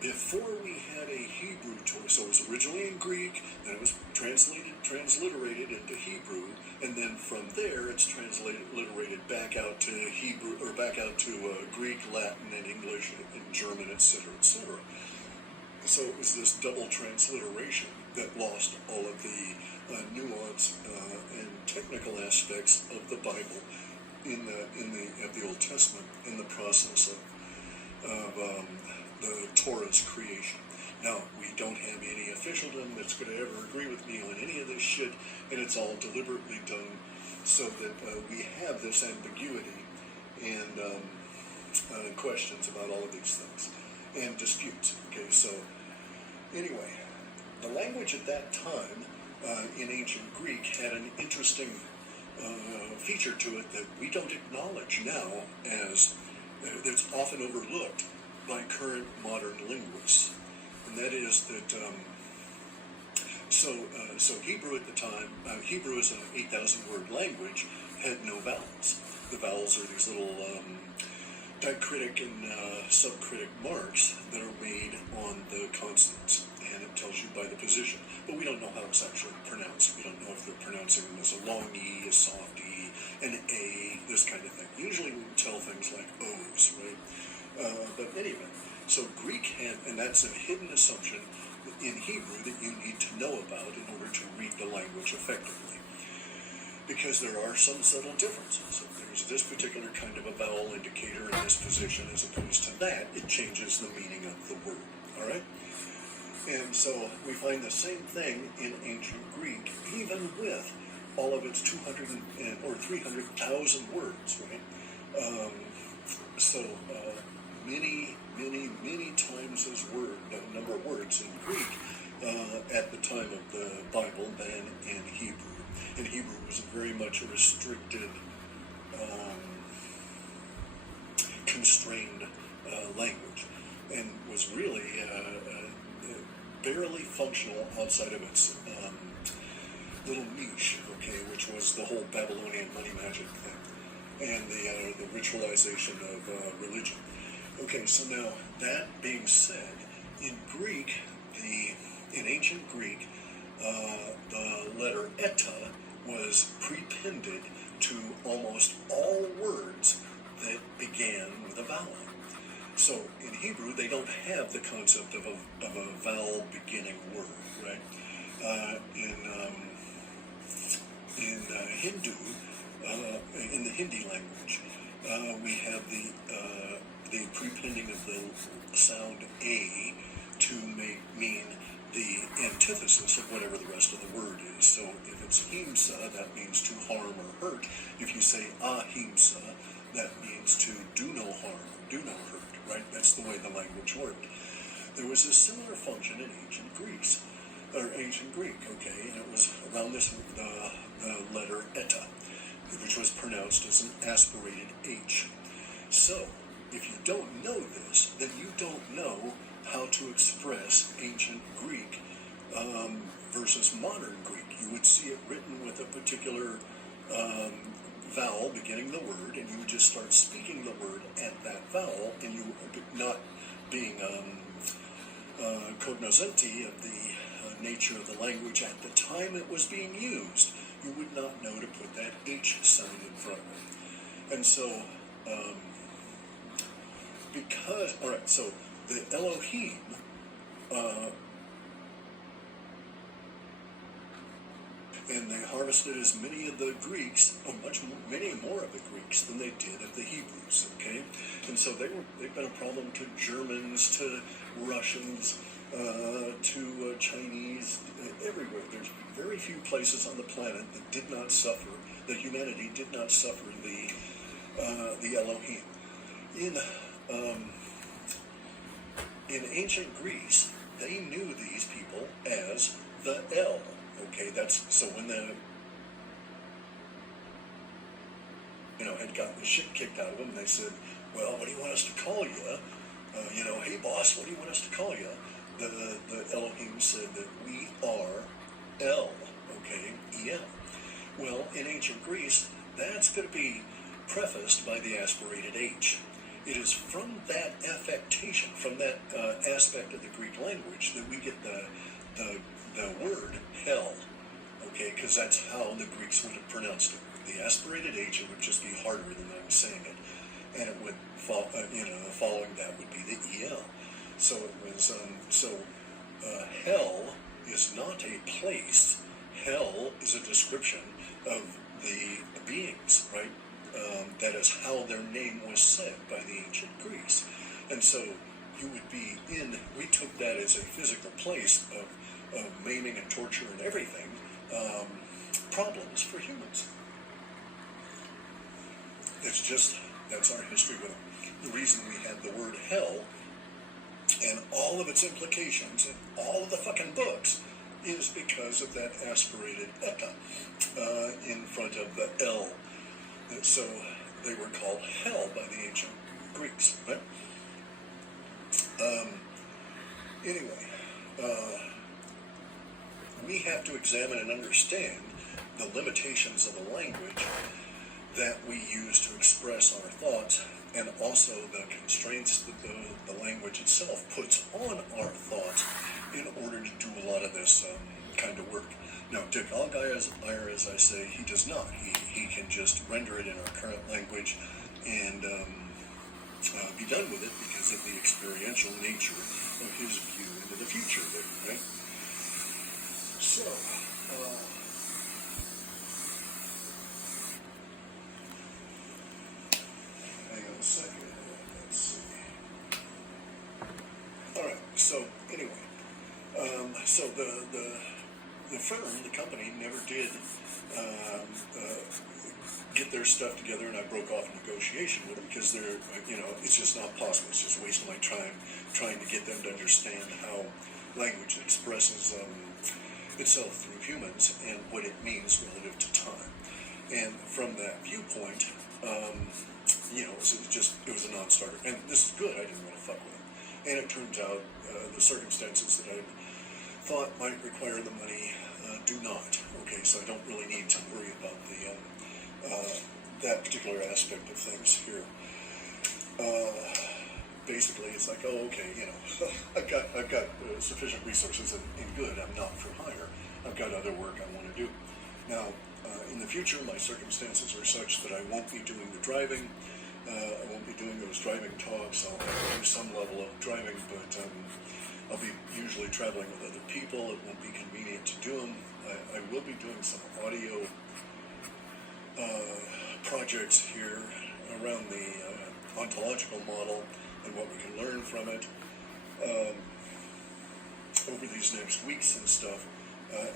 Before we had a Hebrew Torah, so it was originally in Greek, then it was transliterated into Hebrew, and then from there it's transliterated back out to Hebrew, or back out to Greek, Latin, and English, and German, etc., etc. So it was this double transliteration that lost all of the nuance and technical aspects of the Bible in the Old Testament in the process of the Torah's creation. Now, we don't have any officialdom that's going to ever agree with me on any of this shit, and it's all deliberately done so that we have this ambiguity and questions about all of these things and disputes. Okay, so anyway, the language at that time in ancient Greek had an interesting feature to it that we don't acknowledge now as that's often overlooked by current modern linguists, and that is that so Hebrew at the time, Hebrew is an 8,000 word language, had no vowels. The vowels are these little dicritic and subcritic marks that are made on the consonants, and it tells you by the position. But we don't know how it's actually pronounced. We don't know if they're pronouncing them as a long E, a soft E, an A, this kind of thing. Usually we tell things like O's, right? But anyway, so Greek had, and that's a hidden assumption in Hebrew that you need to know about in order to read the language effectively. Because there are some subtle differences. If there's this particular kind of a vowel indicator in this position as opposed to that, it changes the meaning of the word, all right? And so we find the same thing in ancient Greek, even with all of its 200 or 300,000 words, right? Many times as number of words in Greek at the time of the Bible than in Hebrew. And Hebrew was very much a restricted, constrained language, and was really barely functional outside of its little niche, okay, which was the whole Babylonian money magic thing, and the ritualization of religion. Okay, so now that being said, in Greek, in ancient Greek, the letter eta was prepended to almost all words that began with a vowel. So in Hebrew, they don't have the concept of a vowel beginning word, right? In Hindu, in the Hindi language, we have the prepending of the sound a to mean the antithesis of whatever the rest of the word is. So if it's himsa, that means to harm or hurt. If you say ahimsa, that means to do no harm, do no hurt, right? That's the way the language worked. There was a similar function in ancient Greece, or ancient Greek, okay, and it was around this the letter eta, which was pronounced as an aspirated H. So, if you don't know this, then you don't know how to express ancient Greek versus modern Greek. You would see it written with a particular vowel beginning the word, and you would just start speaking the word at that vowel, and you not being cognoscenti of the nature of the language at the time it was being used, you would not know to put that H sound in front of it. And so, so the Elohim, and they harvested as many of the Greeks, or many more of the Greeks than they did of the Hebrews, okay? And so they've been a problem to Germans, to Russians, to Chinese, everywhere. There's very few places on the planet that did not suffer, that humanity did not suffer the Elohim. In ancient Greece, they knew these people as the El. Okay, that's so when the had gotten the shit kicked out of them, they said, "Well, what do you want us to call you? Hey boss, what do you want us to call you?" The Elohim said that we are El. Okay, El. Well, in ancient Greece, that's going to be prefaced by the aspirated H. It is from that affectation, from that aspect of the Greek language, that we get the word hell, okay, because that's how the Greeks would have pronounced it. The aspirated H, it would just be harder than I'm saying it, and it would following that would be the EL. So it was, hell is not a place. Hell is a description of the beings, right? That is how their name was said by the ancient Greeks. And so you would be we took that as a physical place of maiming and torture and everything, problems for humans. That's our history with it. The reason we have the word hell and all of its implications in all of the fucking books is because of that aspirated eta in front of the L. And so they were called hell by the ancient Greeks, right? Anyway, we have to examine and understand the limitations of the language that we use to express our thoughts, and also the constraints that the language itself puts on our thoughts in order to do a lot of this kind of work. Now, Dick Allgaier, as I say, he does not. He can just render it in our current language and be done with it because of the experiential nature of his view into the future there, right? So, hang on a second. Let's see. All right. So anyway, so the firm, the company, never did get their stuff together, and I broke off a negotiation with them because they're, it's just not possible. It's just wasting my time trying to get them to understand how language expresses itself through humans and what it means relative to time. And from that viewpoint, it was a non-starter. And this is good. I didn't want to fuck with it. And it turns out the circumstances that I thought might require the money do not. Okay, so I don't really need to worry about that particular aspect of things here. Basically, it's like, oh, okay, I've got sufficient resources and good. I'm not for hire. I've got other work I want to do. Now, in the future, my circumstances are such that I won't be doing the driving. I won't be doing those driving talks. I'll do some level of driving, but I'll be usually traveling with other people. It won't be convenient to do them. I will be doing some audio projects here around the ontological model and what we can learn from it over these next weeks and stuff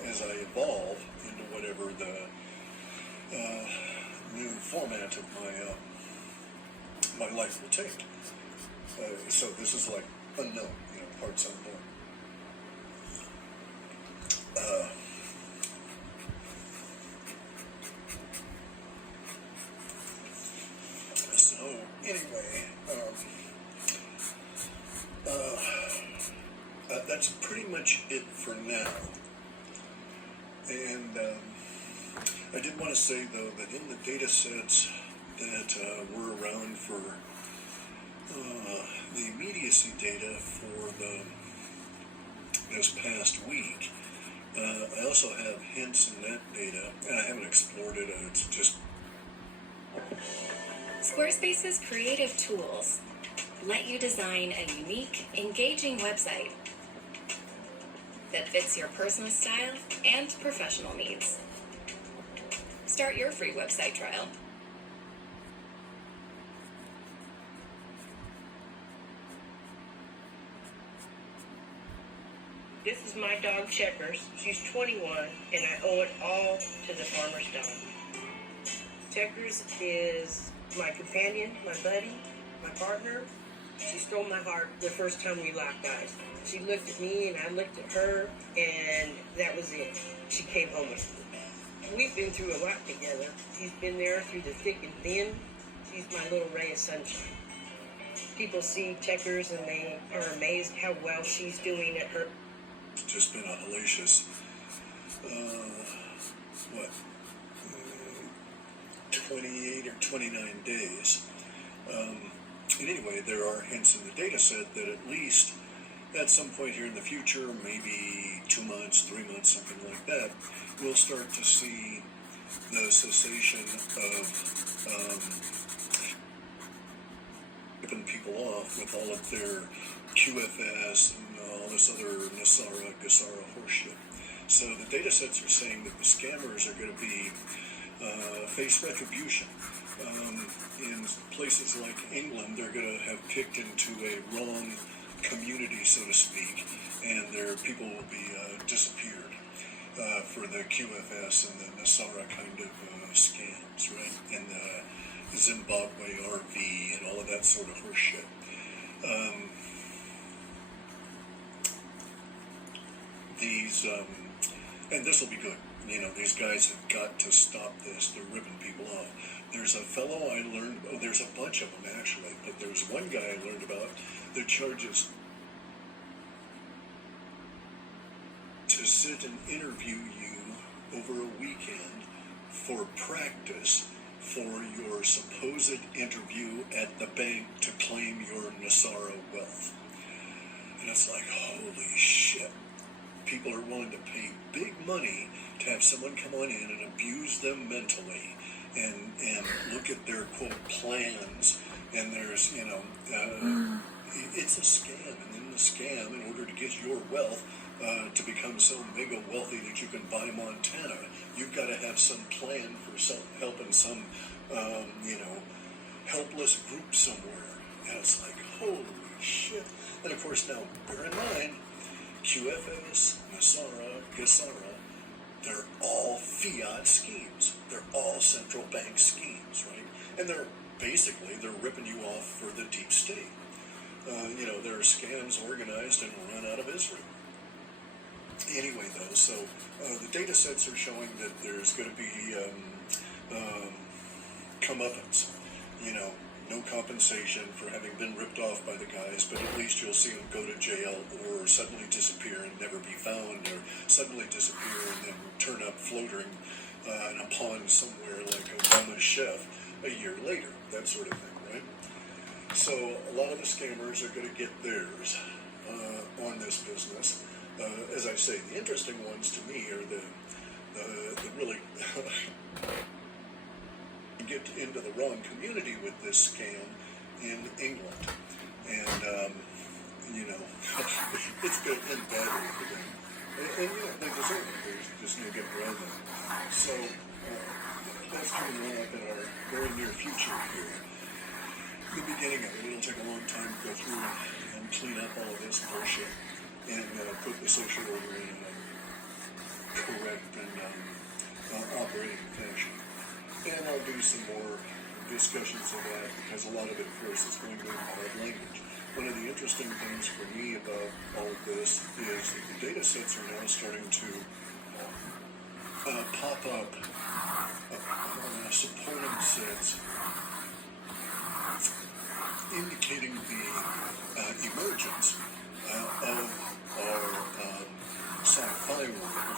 as I evolve into whatever the new format of my life will take. So this is like unknown, parts unknown. So anyway, that's pretty much it for now. And I did want to say, though, that in the data sets that were around for the immediacy data for this past week, I also have hints in that data, and I haven't explored it. It's just... Squarespace's creative tools let you design a unique, engaging website that fits your personal style and professional needs. Start your free website trial. This is my dog Checkers. She's 21, and I owe it all to the farmer's dog. Checkers is my companion, my buddy, my partner. She stole my heart the first time we locked eyes. She looked at me, and I looked at her, and that was it. She came home with me. We've been through a lot together. She's been there through the thick and thin. She's my little ray of sunshine. People see Checkers, and they are amazed how well she's doing at her. It's just been a hellacious, 28 or 29 days. And anyway, there are hints in the data set that at least at some point here in the future, maybe 2 months, 3 months, something like that, we'll start to see the cessation of ripping people off with all of their QFS and all this other Nasara, Gasara horseshit. So the data sets are saying that the scammers are going to be face retribution. In places like England, they're going to have picked into a wrong community, so to speak, and their people will be disappeared for the QFS and the Nasara kind of scams, right? And the Zimbabwe RV and all of that sort of horse shit. And this will be good. You know, these guys have got to stop this. They're ripping people off. There's a fellow I learned, there's a bunch of them actually, but there's one guy I learned about that charges to sit and interview you over a weekend for practice for your supposed interview at the bank to claim your Nasara wealth. And it's like, holy shit. People are willing to pay big money to have someone come on in and abuse them mentally and look at their, quote, plans. And there's, you know, it's a scam. And then the scam, in order to get your wealth to become so mega wealthy that you can buy Montana, you've got to have some plan for helping some, you know, helpless group somewhere. And it's like, holy shit. And of course, now, bear in mind, QFS, Nasara, Gasara, they're all fiat schemes. They're all central bank schemes, right? And they're ripping you off for the deep state. You know, there are scams organized and run out of Israel. Anyway, though, so the data sets are showing that there's going to be comeuppance. You know, no compensation for having been ripped off by the guys, but at least you'll see them go to jail or suddenly disappear and never be found, or suddenly disappear and then turn up floating in a pond somewhere like Obama's chef a year later, that sort of thing, right? So a lot of the scammers are going to get theirs on this business. As I say, the interesting ones to me are the really get into the wrong community with this scam in England. And, you know, it's going to end badly for them. And you know, they deserve it. There's just no getting around them. So, that's coming right up in our very near future here. The beginning of it, it'll take a long time to go through and clean up all of this bullshit and put the social order in a correct and operating fashion. And I'll do some more discussions of that because a lot of it, of course, is going to involve language. One of the interesting things for me about all of this is that the data sets are now starting to pop up supporting sets indicating the emergence of our sci-fi world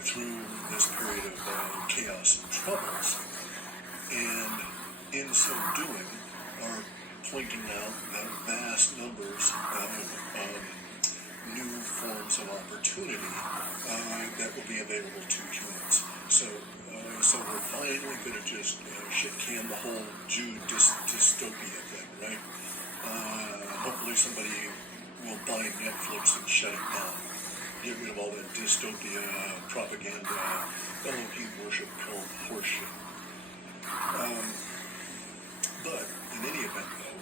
through this period of chaos and troubles, and in so doing are pointing out that vast numbers of new forms of opportunity that will be available to humans. So we're finally going to just shit can the whole Jew dystopia thing, right? Hopefully somebody will buy Netflix and shut it down. Get rid of all that dystopia propaganda, Elohim worship cult horseshit. But in any event, though,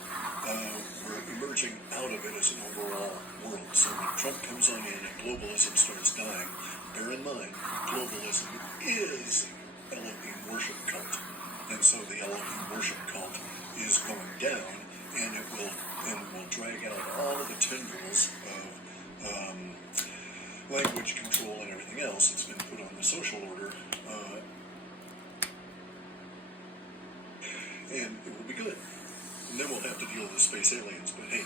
we're emerging out of it as an overall world. So when Trump comes on in and globalism starts dying, bear in mind, globalism is Elohim worship cult. And so the Elohim worship cult is going down, and it will drag out all of the tendrils of language control and everything else that's been put on the social order, and it will be good. And then we'll have to deal with the space aliens, but hey,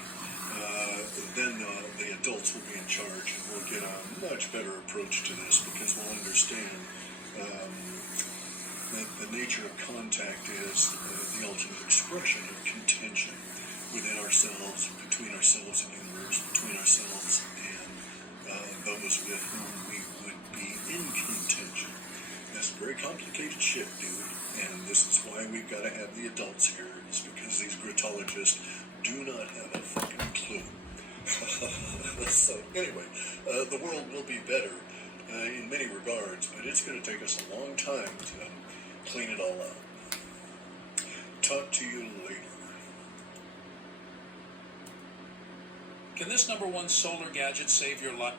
then the adults will be in charge, and we'll get a much better approach to this because we'll understand that the nature of contact is the ultimate expression of contention within ourselves, between ourselves and the universe, between ourselves and those with whom we would be in contention. That's very complicated shit, dude. And this is why we've got to have the adults here, is because these gritologists do not have a fucking clue. So anyway, the world will be better in many regards, but it's going to take us a long time to clean it all out. Talk to you later. Can this number one solar gadget save your life?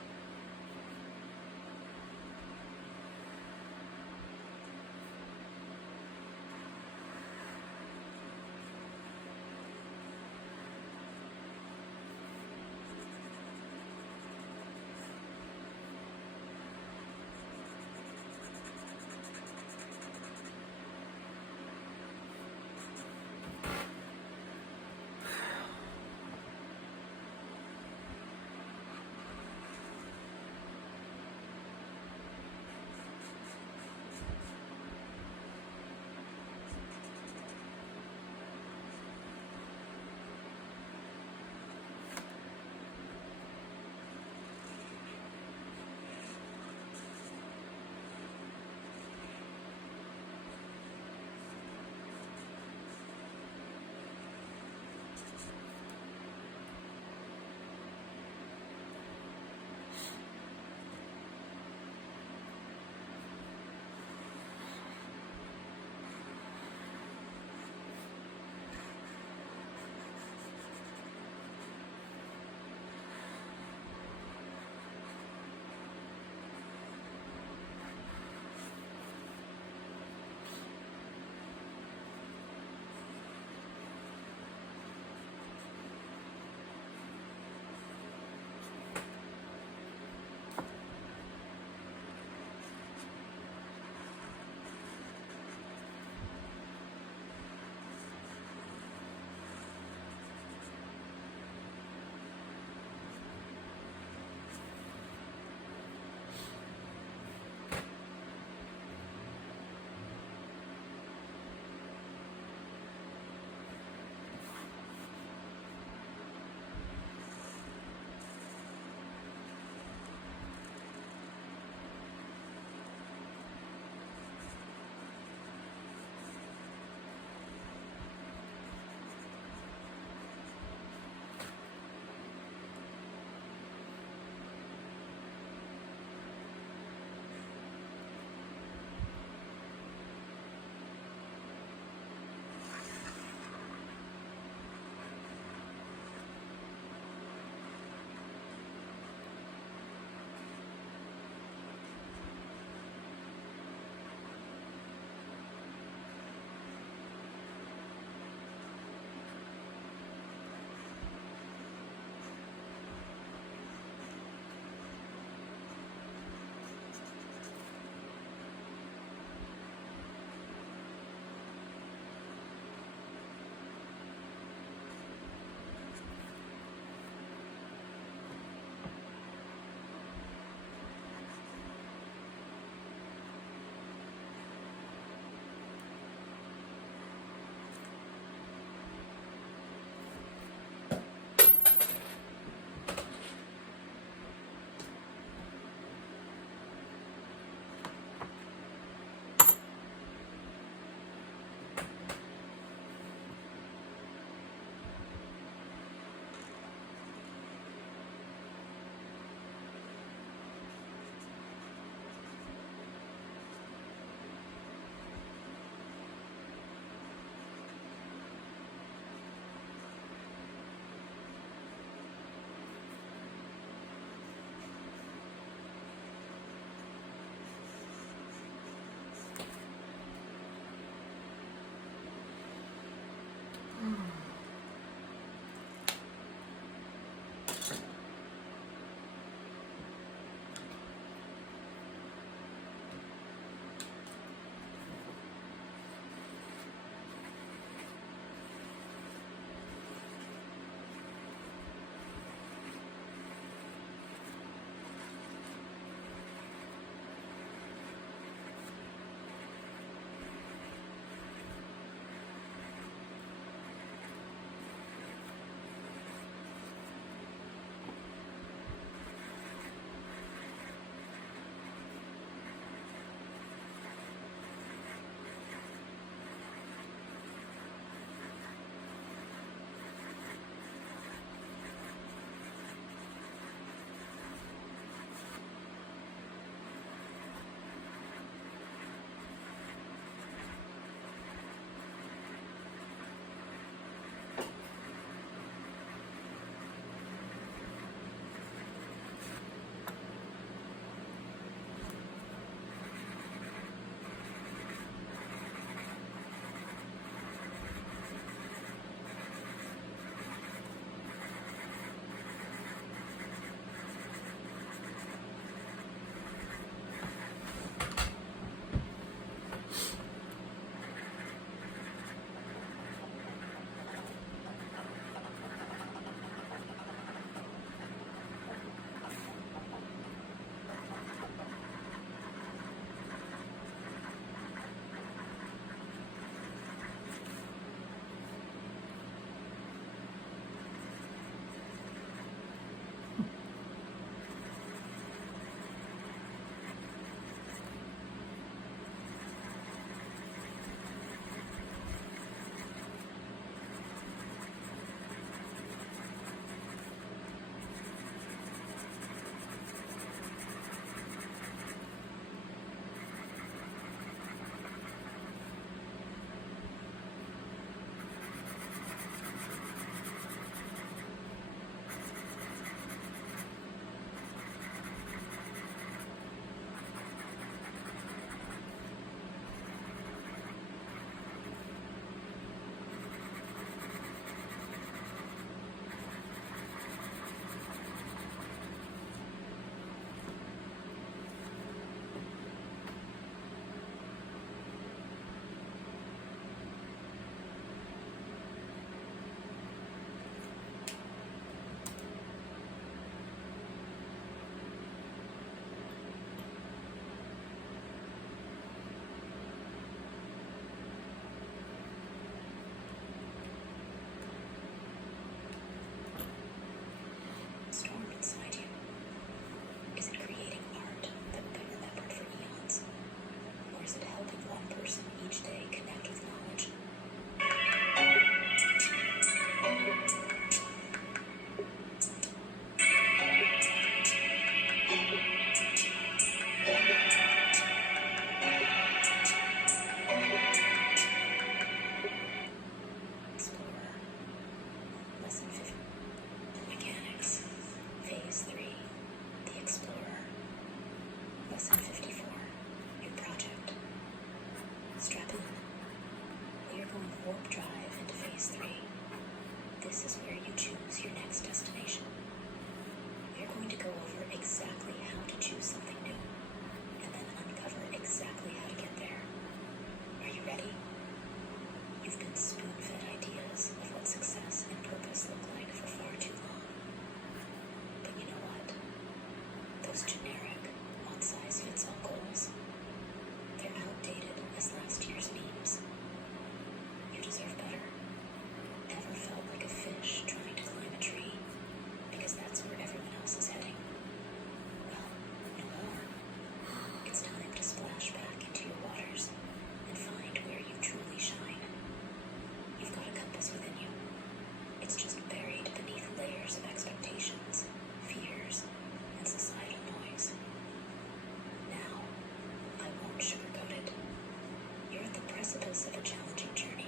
regardless of a challenging journey.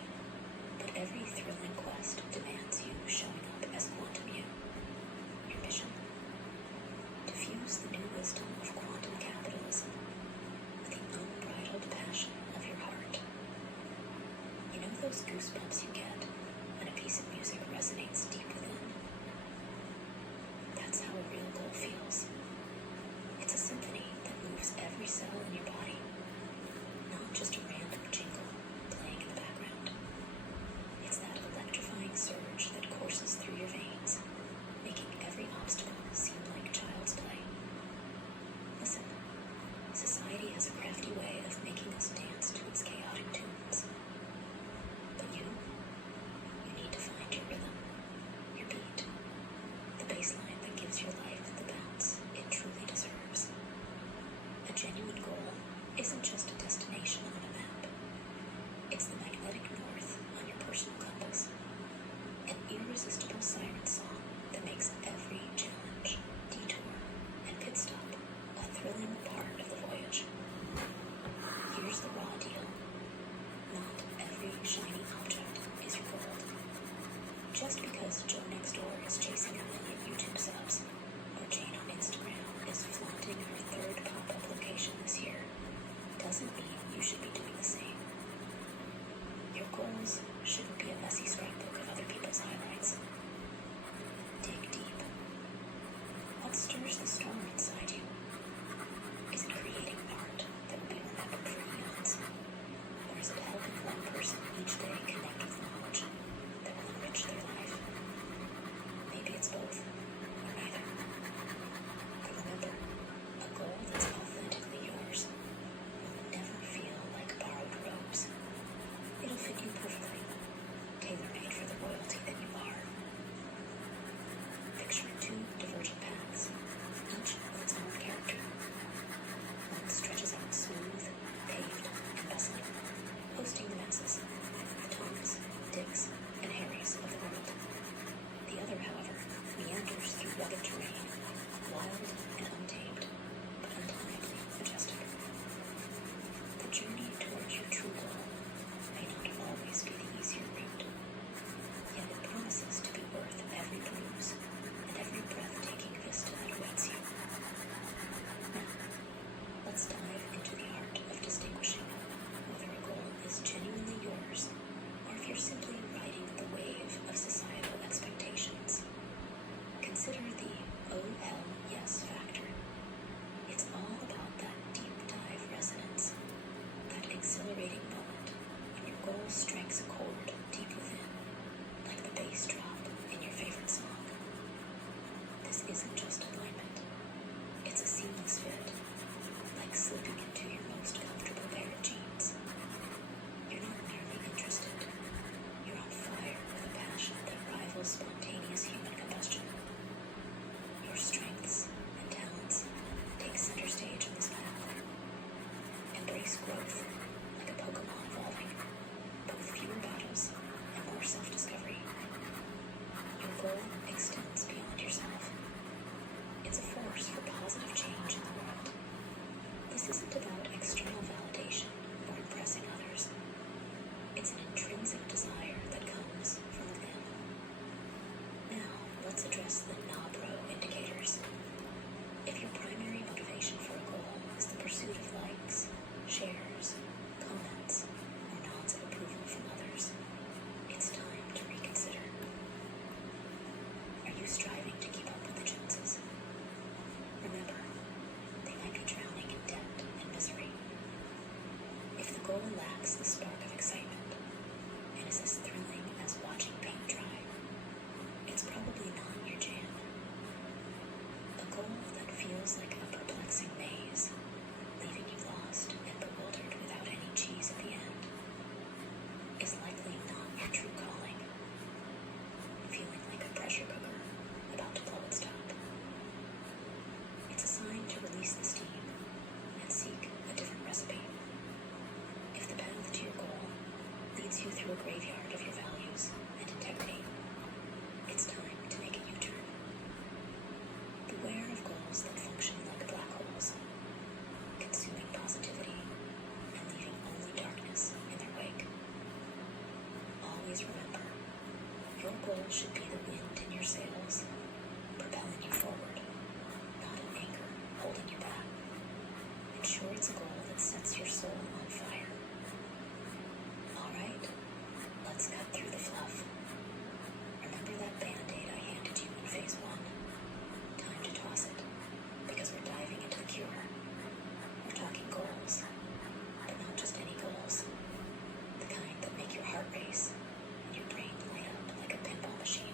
But every thrilling quest demands you showing up as Quantum You. Your mission? Diffuse the new wisdom of quantum capitalism with the unbridled passion of your heart. You know those goosebumps you get when a piece of music resonates deep within? That's how a real goal feels. It's a symphony that moves every cell in your body, not just a random jingle playing in the background. It's that electrifying surge that courses through your veins, making every obstacle seem like child's play. Listen, society has a crafty way of making us dance to its chaotic tunes. But you need to find your rhythm, your beat, the baseline that gives your life the bounce it truly deserves. A genuine goal isn't just a destination on a map. It's the magnetic north on your personal compass. An irresistible siren song that makes every challenge, detour, and pit stop a thrilling part of the voyage. Here's the raw deal. Not every shiny object is your gold. Just because Joe next door is chasing 1 million YouTube subs, or Jane on Instagram is flaunting her 3rd pop-up location this year, doesn't mean you should be doing the same. Your goals shouldn't be a messy scrapbook of other people's highlights. Dig deep. What stirs the storm inside you? Is it creating art that will be remembered for eons? Or is it helping one person each day connect with knowledge that will enrich their life? Maybe it's both, or neither. But remember, a goal that's authentically yours will never feel like borrowed robes. It'll fit you perfectly, tailor-made for the royalty that you are. Picture 2 divergent paths, each with its own character. One stretches out smooth, paved, and bustling, hosting the masses, the Toms, Dicks, and Harrys of the world. The other, however, meanders through rugged terrain, wild and untamed, but undeniably majestic. The journey towards your true goal may not always be the easier route, yet it promises to be worth every bruise and every breathtaking vista that awaits you. Now, let's dive into the art of distinguishing whether a goal is genuinely yours or if you're simply riding the wave of societal expectations. Consider the oh hell yes factor. It's all about that deep dive resonance, that exhilarating moment when your goal strikes a chord deep within, like the bass drop in your favorite song. This isn't just alignment. It's a seamless fit, like slipping into your most comfortable pair of jeans. You're not merely interested. You're on fire with a passion that rivals spontaneous human combustion. Your strengths and talents take center stage on this path. Embrace growth like a Pokemon evolving, but with fewer battles and more self-discovery. Your goal extends beyond yourself. It's a force for positive change in the world. This isn't about external validation or impressing others. It's an intrinsic desire that comes from within. Now, let's address the NABRO indicators. If your primary motivation for a goal is the pursuit of likes, shares, comments, or nods of approval from others, it's time to reconsider. Are you striving to keep up with the Joneses? Remember, they might be drowning in debt and misery. If the goal lacks the spark of excitement and is as thrilling as watching paint dry, it's probably not your jam. A goal that feels like a perplexing maze, leaving you lost and bewildered without any cheese at the end, is likely not your true calling. Feeling like a pressure cooker about to blow its top. It's a sign to release the steam and seek a different recipe. If the path to your goal leads you through a graveyard of your values and integrity, it's time to make a U-turn. Beware of goals that function like black holes. goal should be the wind in your sails, propelling you forward, not an anchor holding you back. Ensure it's a goal that sets your soul on fire. Alright, let's cut through the fluff. Remember that band-aid I handed you in phase 1? Time to toss it, because we're diving into the cure. We're talking goals, but not just any goals. The kind that make your heart race and your brain light up like a pinball machine.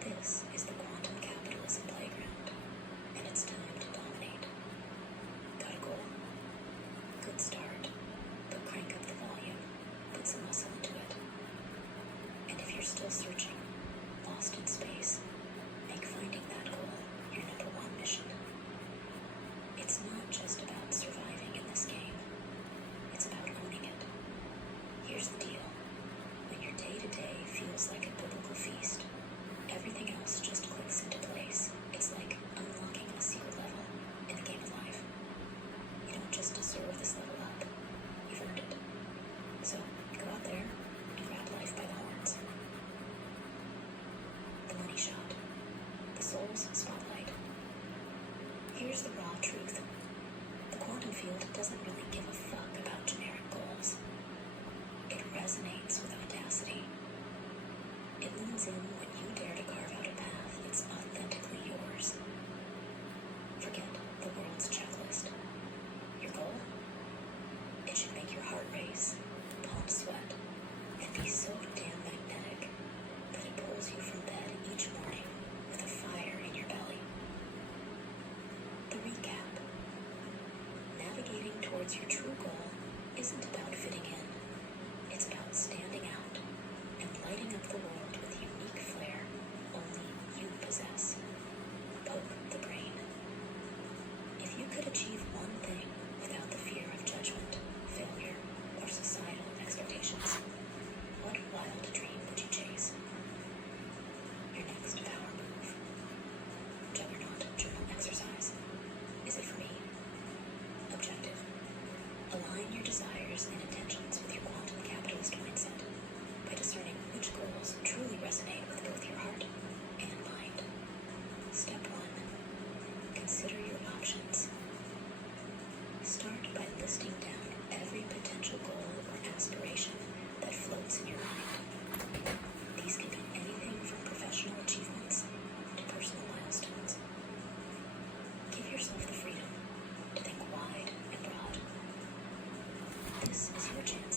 This is the quantum capitalism playground, and it's time to dominate. Got a goal? Good start, but crank up the volume, put some muscle into it. And if you're still searching, lost in space, make finding that goal your number 1 mission. It's not just about surviving in this game. It's about owning it. Here's the deal. When your day-to-day feels like a biblical feast, everything else just clicks into place. It's like unlocking a secret level in the game of life. You don't just deserve this level up. You've earned it. So, go out there and grab life by the horns. The money shot. The soul's spotlight. Here's the raw truth. The quantum field doesn't really give a fuck about generic goals. It resonates with audacity. It leans in when you dare to carve out a path that's authentically yours. Forget the world's checklist. Your goal? It should make your heart race, palms sweat, and be so damn magnetic that it pulls you from bed each morning with a fire in your belly. The recap. Navigating towards your true goal isn't about fitting in. It's about standing out and lighting up the world with unique flair only you possess. Poke the brain. If you could achieve one thing without the fear of judgment, failure, or societal expectations, what wild dream would you chase? Your next power move. Juggernaut journal exercise. Is it for me? Objective. Align your desires and intentions with your quantum capitalist mindset by discerning which goals truly resonate with both your heart and mind. Step 1. Consider your options. Start by listing down every potential goal or aspiration that floats in your mind. These can be anything from professional achievements to personal milestones. Give yourself the freedom to think wide and broad. This is your chance